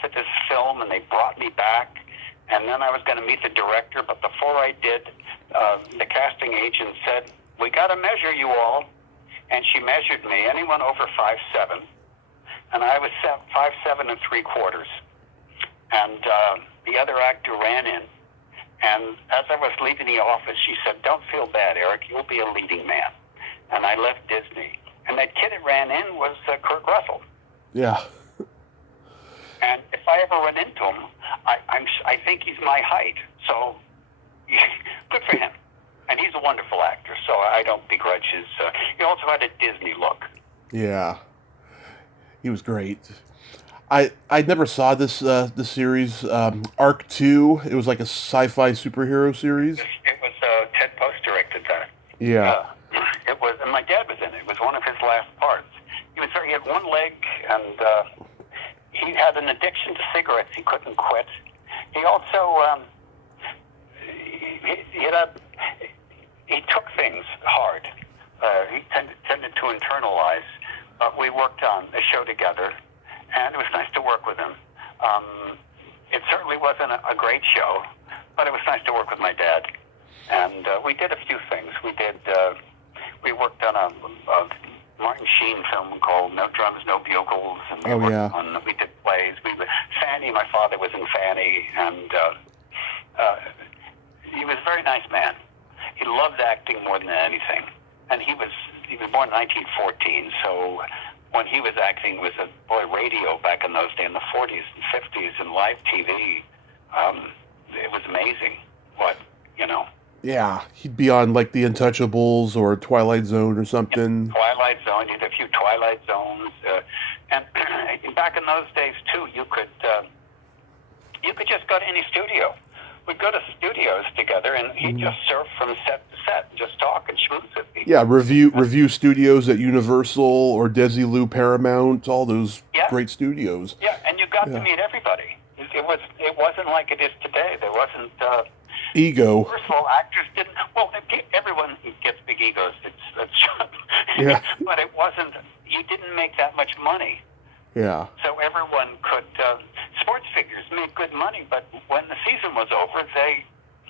for this film, and they brought me back. And then I was going to meet the director, but before I did, the casting agent said, "We got to measure you all." And she measured me. Anyone over 5'7", and I was 5'7" and 3/4. And the other actor ran in, and as I was leaving the office, she said, "Don't feel bad, Eric. You'll be a leading man." And I left Disney. And that kid that ran in was Kurt Russell. Yeah. And if I ever run into him, I think he's my height. So good for him. And he's a wonderful actor, so I don't begrudge his. He also had a Disney look. Yeah. He was great. I never saw this series, Arc 2. It was like a sci-fi superhero series. It was Ted Post directed that. Yeah. It was, and my dad was in it. It was one of his last parts. He had one leg, and he had an addiction to cigarettes he couldn't quit. He also show together, and it was nice to work with him. It certainly wasn't a great show, but it was nice to work with my dad. And we did a few things. We worked on a Martin Sheen film called No Drums, No Bugles, and we did plays. Fanny, my father was in Fanny, and he was a very nice man. He loved acting more than anything, and he was born in 1914, so when he was acting, it was radio back in those days, in the 40s and 50s, and live TV. It was amazing. Yeah, he'd be on like The Untouchables or Twilight Zone or something. Yeah, Twilight Zone. He did a few Twilight Zones, and back in those days too, you could just go to any studio. We'd go to studios together, and he'd just surf from set to set, and just talk and schmooze with people. Yeah, review studios at Universal or Desilu, Paramount, all those great studios. Yeah, and you got to meet everybody. It wasn't like it is today. There wasn't ego. First of all, actors didn't. Well, everyone gets big egos. Yeah. But it wasn't. You didn't make that much money. Yeah. So everyone could. Sports figures made good money, but when the season was over, they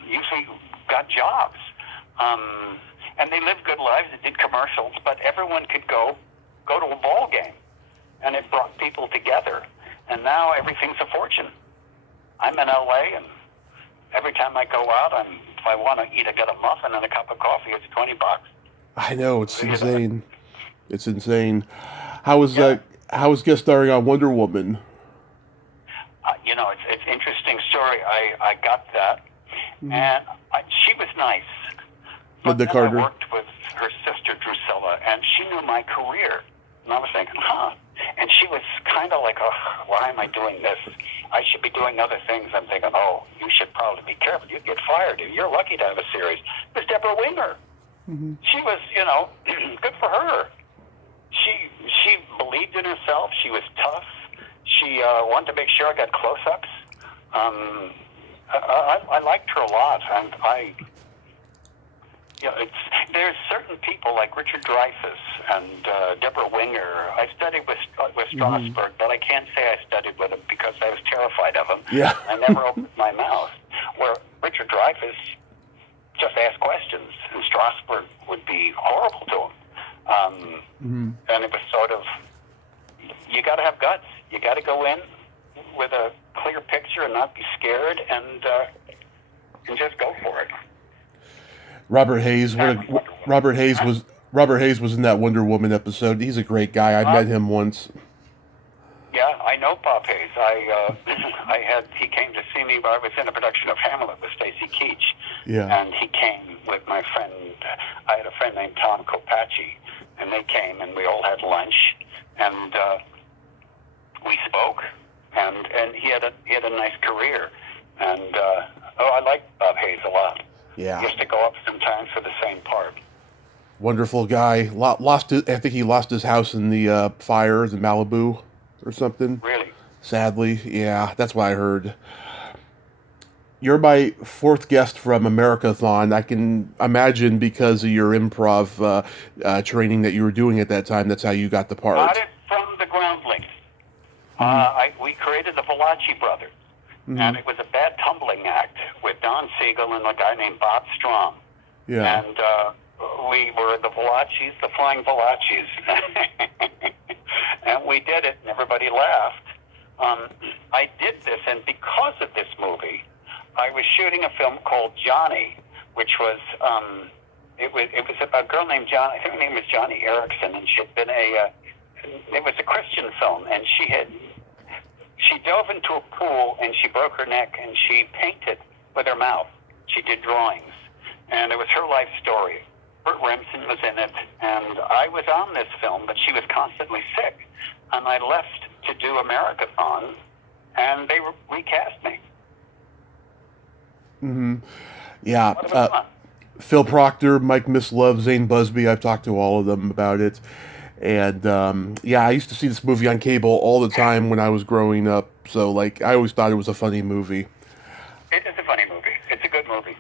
usually got jobs, and they lived good lives. They did commercials, but everyone could go to a ball game, and it brought people together. And now everything's a fortune. I'm in LA, and every time I go out, if I want to get a muffin and a cup of coffee, it's $20. I know, it's insane. It's insane. How was guest starring on Wonder Woman? It's an interesting story. I got that, and she was nice. Linda Carter. I worked with her sister Drusilla, and she knew my career, and I was thinking, and she was kind of like, why am I doing this? I should be doing other things. I'm thinking, you should probably be careful. You'd get fired. You're lucky to have a series. It was Deborah Winger. Mm-hmm. She was, good for her. She believed in herself. She was tough. She wanted to make sure I got close-ups. I liked her a lot, and there's certain people like Richard Dreyfuss and Deborah Winger. I studied with Strasberg, but I can't say I studied with him because I was terrified of him. Yeah. I never opened my mouth. Where Richard Dreyfuss just asked questions, and Strasberg would be horrible to him. And it was sort of, you got to have guts. You got to go in with a clear picture and not be scared, and just go for it. Robert Hayes. Robert Hayes was in that Wonder Woman episode. He's a great guy. I met him once. Yeah, I know Bob Hayes. He came to see me. I was in a production of Hamlet with Stacy Keach. Yeah. And he came with my friend. I had a friend named Tom Kopachi, and they came, and we all had lunch, and we spoke, and he had a nice career, and I liked Bob Hayes a lot. Yeah. He used to go up sometimes for the same part. Wonderful guy. I think he lost his house in the fires in Malibu or something. Really? Sadly, yeah, that's what I heard. You're my fourth guest from Americathon. I can imagine because of your improv training that you were doing at that time, that's how you got the part. Got it from the groundlings. We created the Valachi Brothers, and it was a bad tumbling act with Don Siegel and a guy named Bob Strom. Yeah. And we were the Valachis, the Flying Valachis. And we did it, and everybody laughed. I did this, and because of this movie, I was shooting a film called Johnny, which was it was about a girl named Johnny. I think her name was Johnny Erickson, and she'd been it was a Christian film, and she dove into a pool and she broke her neck, and she painted with her mouth. She did drawings, and it was her life story. Burt Remsen was in it, and I was on this film, but she was constantly sick, and I left to do Americathon, and they recast me. Yeah. Phil Proctor, Mike Mislove, Zane Busby. I've talked to all of them about it. And, I used to see this movie on cable all the time when I was growing up. So, I always thought it was a funny movie. It is a funny movie. It's a good movie.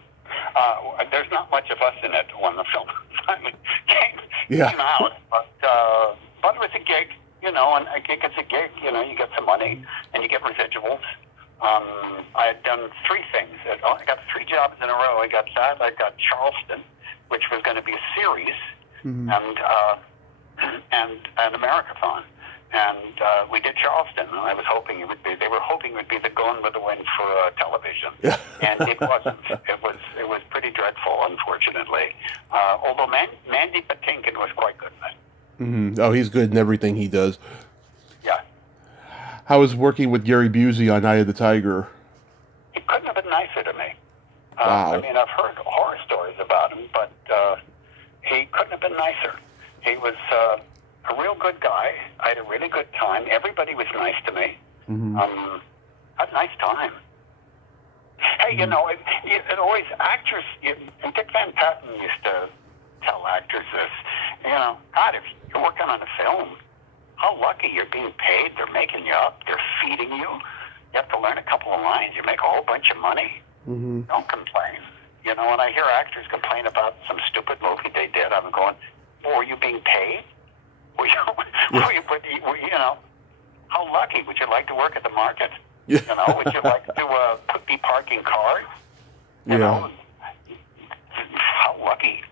There's not much of us in it when the film finally came out. But it was a gig, and a gig is a gig. You get some money and you get residuals. I had done 3 things. I got 3 jobs in a row. I got that. I got Charleston, which was going to be a series, and an Americathon. And we did Charleston, and I was hoping it would be. They were hoping it would be the Gone with the Wind for television, and it wasn't. It was pretty dreadful, unfortunately. Although Mandy Patinkin was quite good in it. Mm-hmm. Oh, he's good in everything he does. Yeah. How was working with Gary Busey on Eye of the Tiger? He couldn't have been nicer to me. Wow. I mean, I've heard horror stories about him, but he couldn't have been nicer. He was a real good guy. I had a really good time. Everybody was nice to me. Mm-hmm. I had a nice time. Hey, it always, actors, and Dick Van Patten used to tell actors this, God, if you're working on a film, how lucky you're being paid. They're making you up. They're feeding you. You have to learn a couple of lines. You make a whole bunch of money. Mm-hmm. Don't complain. When I hear actors complain about some stupid movie they did, I'm going, well, were you being paid? Were you, how lucky? Would you like to work at the market? Yeah. Would you like to be parking cars? Yeah. How lucky,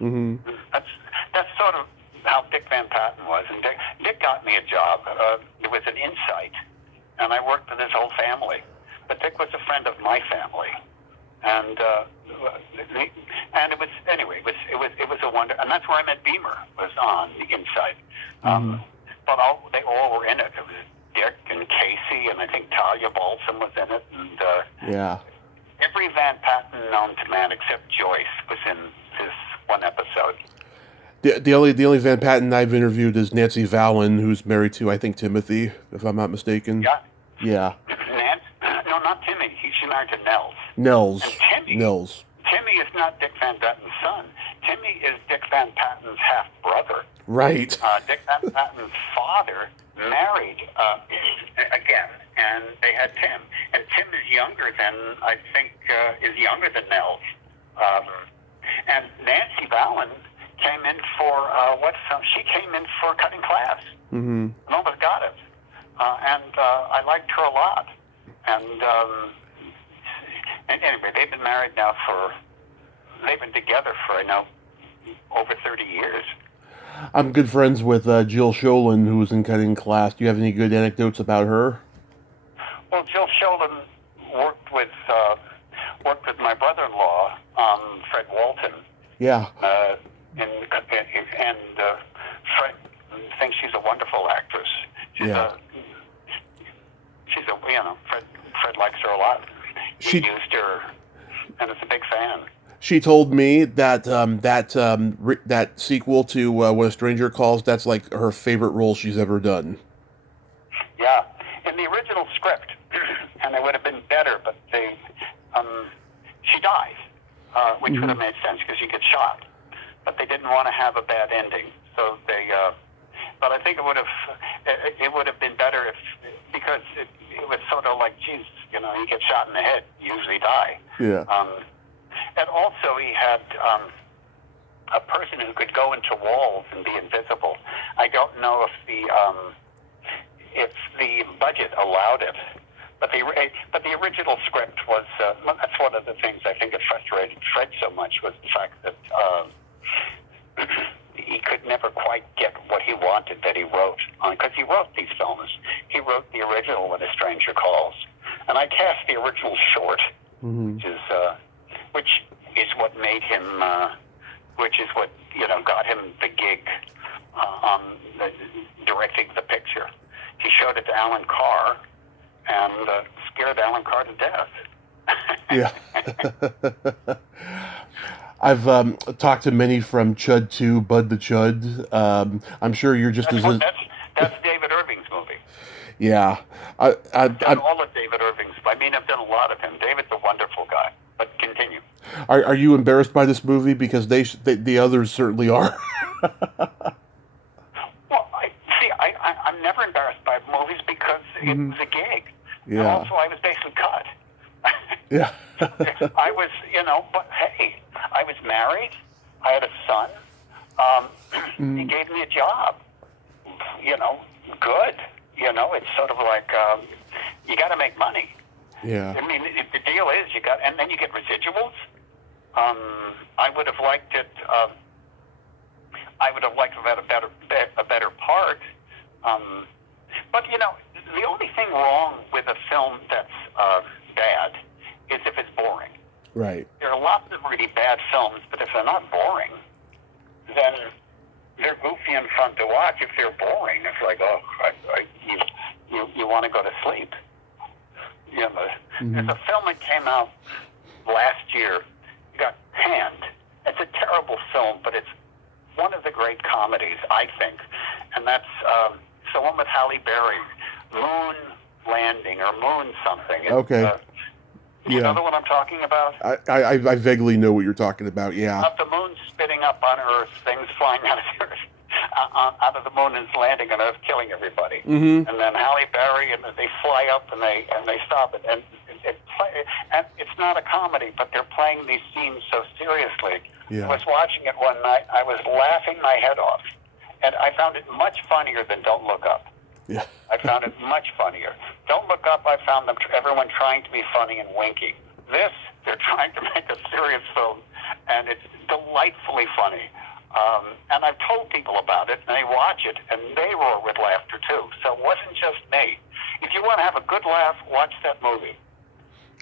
Mm-hmm. That's sort of how Dick Van Patten was. And Dick got me a job. It was an Insight, and I worked with his whole family. But Dick was a friend of my family, and it was a wonder. And that's where I met Beamer, was on the Insight. But they all were in it. It was Dick and Casey, and I think Talia Balsam was in it, and every Van Patten known to man except Joyce was in this one episode. The only Van Patten I've interviewed is Nancy Vallon, who's married to, I think, Timothy, if I'm not mistaken. Yeah. Yeah. No, not Timmy. She's married to Nels. Nels. And Timmy is not Dick Van Patten's son. Timmy is Dick Van Patten's half-brother. Right. Dick Van Patten's father married again, and they had Tim. And Tim is younger than Nels. And Nancy Vallon came in for she came in for Cutting Class. Mm-hmm. And almost got it. And I liked her a lot. And anyway, they've been married now they've been together for, over 30 years. I'm good friends with Jill Sholin, who was in Cutting Class. Do you have any good anecdotes about her? Well, Jill Sholin worked with my brother-in-law, Fred Walton. Yeah. And Fred thinks she's a wonderful actress. Fred likes her a lot. He used her, and is a big fan. She told me that that sequel to When a Stranger Calls, that's like her favorite role she's ever done. Yeah, in the original script, and it would have been better, but she dies, which would have made sense because she gets shot. But they didn't want to have a bad ending, so they. But I think it would have been better because it was sort of like, geez, you get shot in the head, you usually die. Yeah. And also he had a person who could go into walls and be invisible. I don't know if the budget allowed it, but the original script was. That's one of the things I think that frustrated Fred so much, was the fact that he could never quite get what he wanted that he wrote, because he wrote these films. He wrote the original When a Stranger Calls, and I cast the original short, which is what made him, got him the gig on directing the picture. He showed it to Alan Carr, and scared Alan Carr to death. Yeah. I've talked to many from Chud 2, Bud the Chud. I'm sure you're just That's David Irving's movie. Yeah. I've done all of David Irving's. I've done a lot of him. David's a wonderful guy. But continue. Are you embarrassed by this movie? Because the others certainly are. Well, I'm never embarrassed by movies because it was a gig. Yeah. And also, I was basically cut. Yeah. I was, but hey, I was married. I had a son. He gave me a job. good. It's sort of like you got to make money. Yeah. I mean, the deal is and then you get residuals. I would have liked it. I would have liked to have had a better part. But the only thing wrong with a film that's bad is if it's boring. Right. There are lots of really bad films, but if they're not boring, then they're goofy and fun to watch. If they're boring, it's like, you want to go to sleep. There's a film that came out last year, got panned. It's a terrible film, but it's one of the great comedies, I think, and that's the one with Halle Berry, Moon Landing or Moon something. Okay. You know the one I'm talking about? I vaguely know what you're talking about. Yeah. Of the moon spitting up on Earth, things flying out of Earth, out of the moon and landing on Earth, killing everybody. Mm-hmm. And then Halle Berry, and they fly up and they stop it, and it's not a comedy, but they're playing these scenes so seriously. Yeah. I was watching it one night. I was laughing my head off, and I found it much funnier than Don't Look Up. Yeah. I found it much funnier. Don't Look Up, I found everyone trying to be funny and winky. This, they're trying to make a serious film, and it's delightfully funny. And I've told people about it, and they watch it, and they roar with laughter, too. So it wasn't just me. If you want to have a good laugh, watch that movie.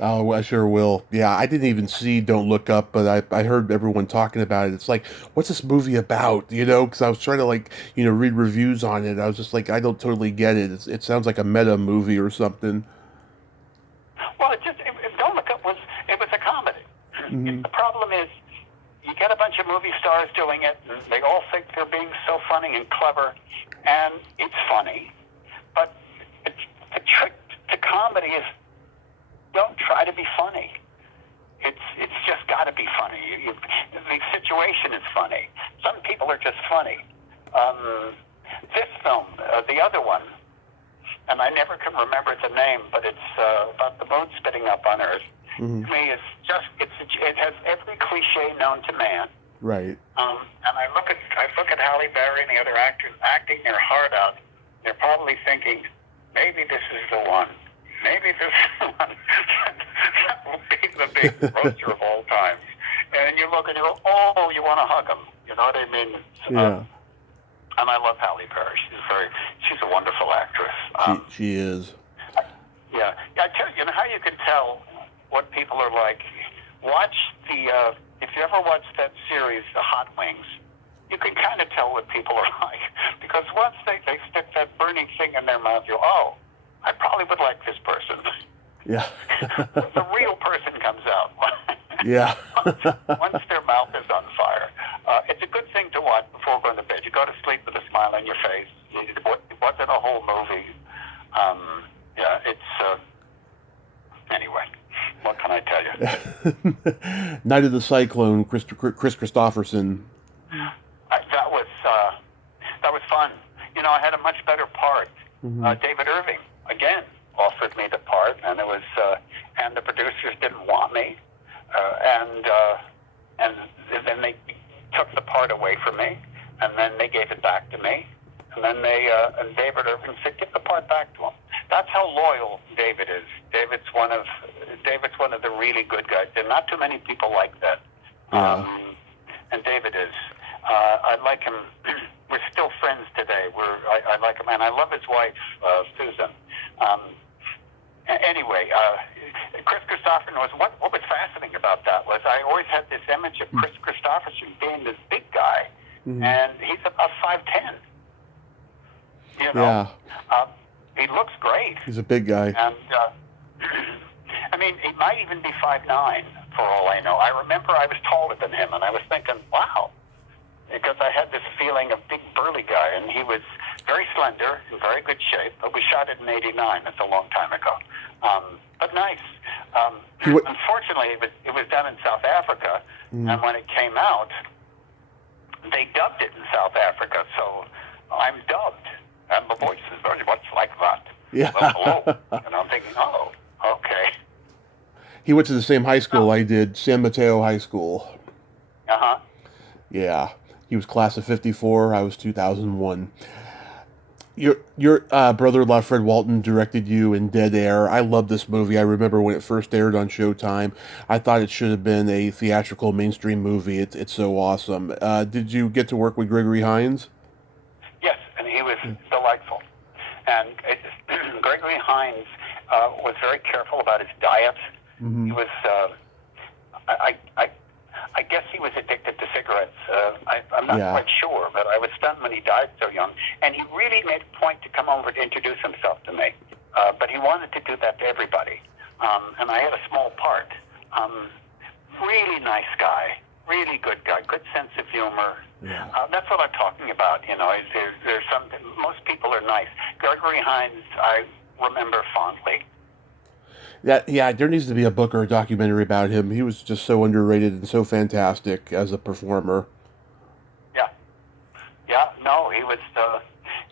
Oh, I sure will. Yeah, I didn't even see Don't Look Up, but I heard everyone talking about it. It's like, what's this movie about? Because I was trying to read reviews on it. I was just like, I don't totally get it. It sounds like a meta movie or something. Well, Don't Look Up was a comedy. Mm-hmm. The problem is, you get a bunch of movie stars doing it, and they all think they're being so funny and clever, and it's funny. But the trick to comedy is, don't try to be funny. It's just got to be funny. The situation is funny. Some people are just funny. This film, the other one, and I never can remember the name, but it's about the moon spitting up on Earth. Mm-hmm. To me, it has every cliche known to man. Right. And I look at Halle Berry and the other actors acting their heart out. They're probably thinking, maybe this is the one. Maybe this is the one that will be the big roaster of all times. And you look and you go, oh, you want to hug him. You know what I mean? Yeah. And I love Halle Berry. She's a wonderful actress. She is. Yeah. I tell you, how you can tell what people are like. Watch if you ever watch that series, The Hot Wings, you can kind of tell what people are like. Because once they stick that burning thing in their mouth, I probably would like this person. Yeah. The real person comes out. Yeah. once their mouth is on fire. It's a good thing to watch before going to bed. You go to sleep with a smile on your face. It wasn't a whole movie. Anyway, what can I tell you? Night of the Cyclone, Chris Christopherson. That was fun. I had a much better part. Mm-hmm. David Irving, again, offered me the part, and and the producers didn't want me, and then they took the part away from me, and then they gave it back to me, and then and David Irving said, give the part back to him. That's how loyal David is. David's one of the really good guys. There are not too many people like that, and David is. I like him. We're still friends today. I like him, and I love his wife, Susan. Anyway, Chris Christopherson what was fascinating about that was I always had this image of Chris Christopherson being this big guy, and he's about 5'10". Yeah. He looks great. He's a big guy. And he might even be 5'9", for all I know. I remember I was taller than him, and I was thinking, wow. Because I had this feeling of big burly guy, and he was very slender, in very good shape. But we shot it in '89. That's a long time ago. But nice. Unfortunately, it was done in South Africa, and when it came out, they dubbed it in South Africa. So I'm dubbed, and the voice is very much like that. Yeah. Well, hello. And I'm thinking, oh, okay. He went to the same high school I did, San Mateo High School. Uh-huh. Yeah. He was class of 54. I was 2001. Your brother-in-law Fred Walton directed you in Dead Air. I love this movie. I remember when it first aired on Showtime. I thought it should have been a theatrical mainstream movie. It's so awesome. Did you get to work with Gregory Hines? Yes, and he was delightful. And Gregory Hines was very careful about his diet. Mm-hmm. He was, I guess he was addicted to cigarettes. I'm not quite sure, but I was stunned when he died so young. And he really made a point to come over to introduce himself to me. But he wanted to do that to everybody. And I had a small part. Really nice guy, really good guy, good sense of humor. Yeah. That's what I'm talking about. You know, there's some. Most people are nice. Gregory Hines, I remember fondly. Yeah, there needs to be a book or a documentary about him. He was just so underrated and so fantastic as a performer. Yeah, no, he was.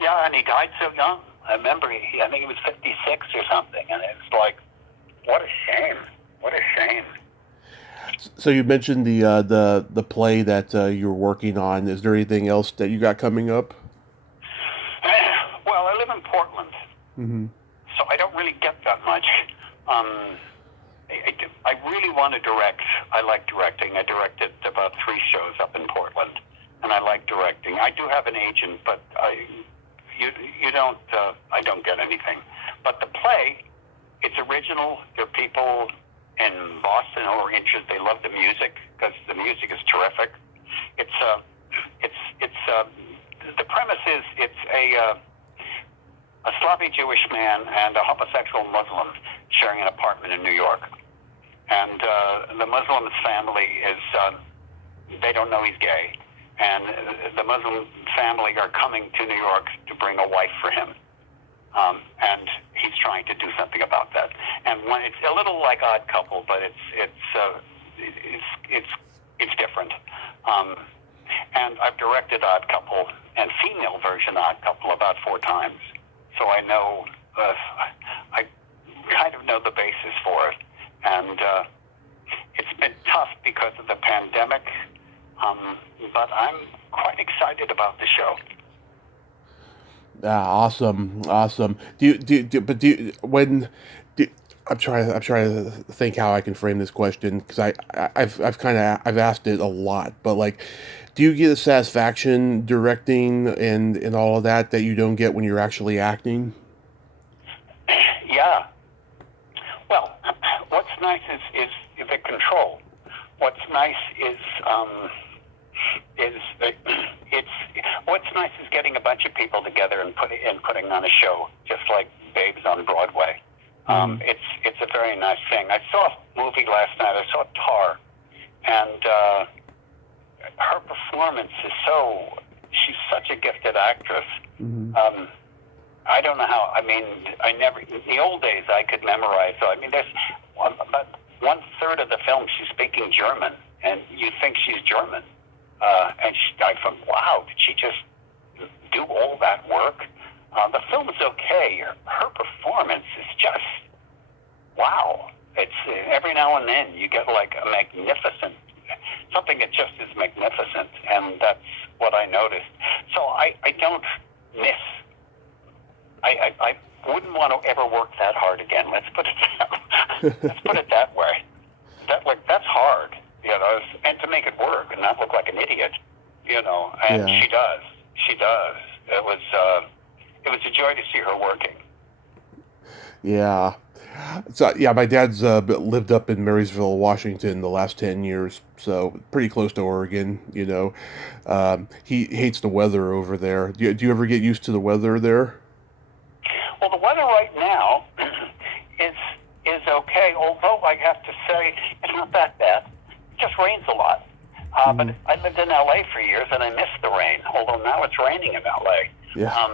Yeah, and he died so young. I remember. I think he was 56 or something, and it's like, what a shame. What a shame. So you mentioned the play that you're working on. Is there anything else that you got coming up? Well, I live in Portland, Mm-hmm. so I don't really get that much. I really want to direct. I like directing. I directed about 3 shows up in Portland, and I like directing. I do have an agent, but you don't. I don't get anything. But the play, it's original. There are people in Boston who are interested. They love the music because the music is terrific. The premise is it's a sloppy Jewish man and a homosexual Muslim sharing an apartment in New York. And the Muslim's family is, they don't know he's gay. And the Muslim family are coming to New York to bring a wife for him. And he's trying to do something about that. And when it's a little like Odd Couple, but it's different. And I've directed Odd Couple and female version Odd Couple about 4 times. So I know, I kind of know the basis for it. And it's been tough because of the pandemic, but I'm quite excited about the show. Awesome. I'm trying to think how I can frame this question because I've asked it a lot, but like, do you get a satisfaction directing and all of that you don't get when you're actually acting? Yeah. Well, what's nice is the control. What's nice is what's nice is getting a bunch of people together and putting on a show, just like Babes on Broadway. It's a very nice thing. I saw a movie last night. I saw Tar, and her performance is she's such a gifted actress. Mm-hmm. I don't know how. I mean, in the old days I could memorize. So I mean, there's about 1/3 of the film she's speaking German, and you think she's German. I thought, wow, did she just do all that work? The film is okay. Her performance is just, wow. It's every now and then you get like a magnificent, something that just is magnificent, and that's what I noticed. So I don't miss. I wouldn't want to ever work that hard again. Let's put it that way. That's hard, you know, and to make it work and not look like an idiot, you know. And yeah. She does. It was a joy to see her working. Yeah. So yeah, my dad's lived up in Marysville, Washington, the last 10 years, so pretty close to Oregon. You know, he hates the weather over there. Do you ever get used to the weather there? Well, the weather right now is okay. Although I have to say it's not that bad. It just rains a lot. But I lived in LA for years, and I miss the rain. Although now it's raining in LA. Yeah.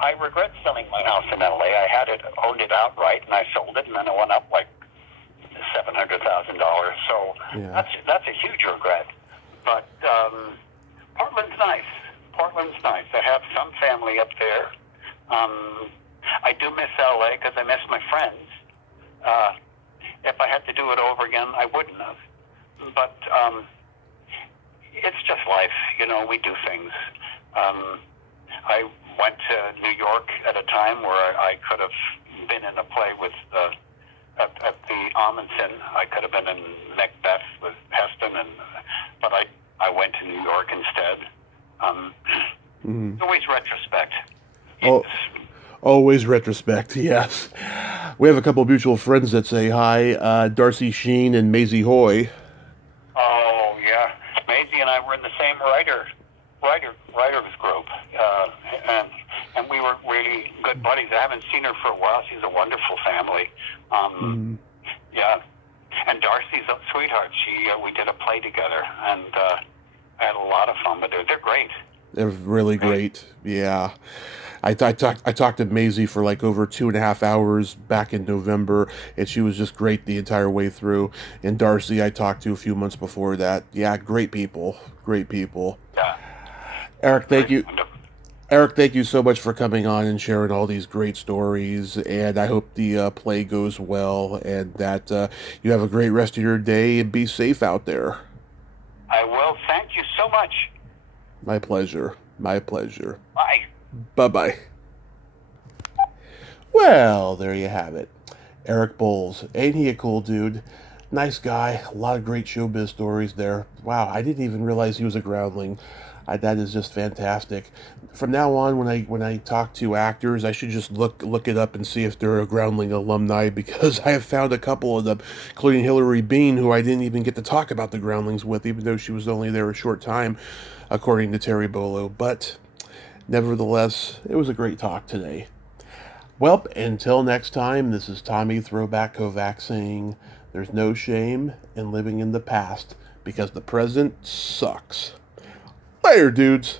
I regret selling my house in LA. I owned it outright, and I sold it, and then it went up like $700,000. So yeah. That's a huge regret. But Portland's nice. I have some family up there. I do miss LA because I miss my friends. If I had to do it over again, I wouldn't have. But it's just life, you know. We do things. I went to New York at a time where I could have been in a play with at the Amundsen. I could have been in Macbeth with Heston, but I went to New York instead. It's always retrospect. Oh, always retrospect, yes. We have a couple of mutual friends that say hi, Darcy Sheen and Maisie Hoy. Oh, yeah. Maisie and I were in the same writers group, and we were really good buddies. I haven't seen her for a while. She's a wonderful family. Yeah. And Darcy's a sweetheart. We did a play together, and I had a lot of fun with her. They're great. They're really great. Yeah. I talked to Maisie for like over 2.5 hours back in November, and she was just great the entire way through. And Darcy, I talked to a few months before that. Yeah, great people. Great people. Yeah. Eric, thank you. Eric, thank you so much for coming on and sharing all these great stories. And I hope the play goes well and that you have a great rest of your day and be safe out there. I will. Thank you so much. My pleasure. My pleasure. Bye. Bye-bye. Well, there you have it. Eric Boles. Ain't he a cool dude? Nice guy. A lot of great showbiz stories there. Wow, I didn't even realize he was a groundling. That is just fantastic. From now on, when I talk to actors, I should just look it up and see if they're a Groundling alumni, because I have found a couple of them, including Hillary Bean, who I didn't even get to talk about the Groundlings with, even though she was only there a short time, according to Terry Bolo. But nevertheless, it was a great talk today. Well, until next time, this is Tommy Throwback Kovac saying, there's no shame in living in the past, because the present sucks. Later, dudes.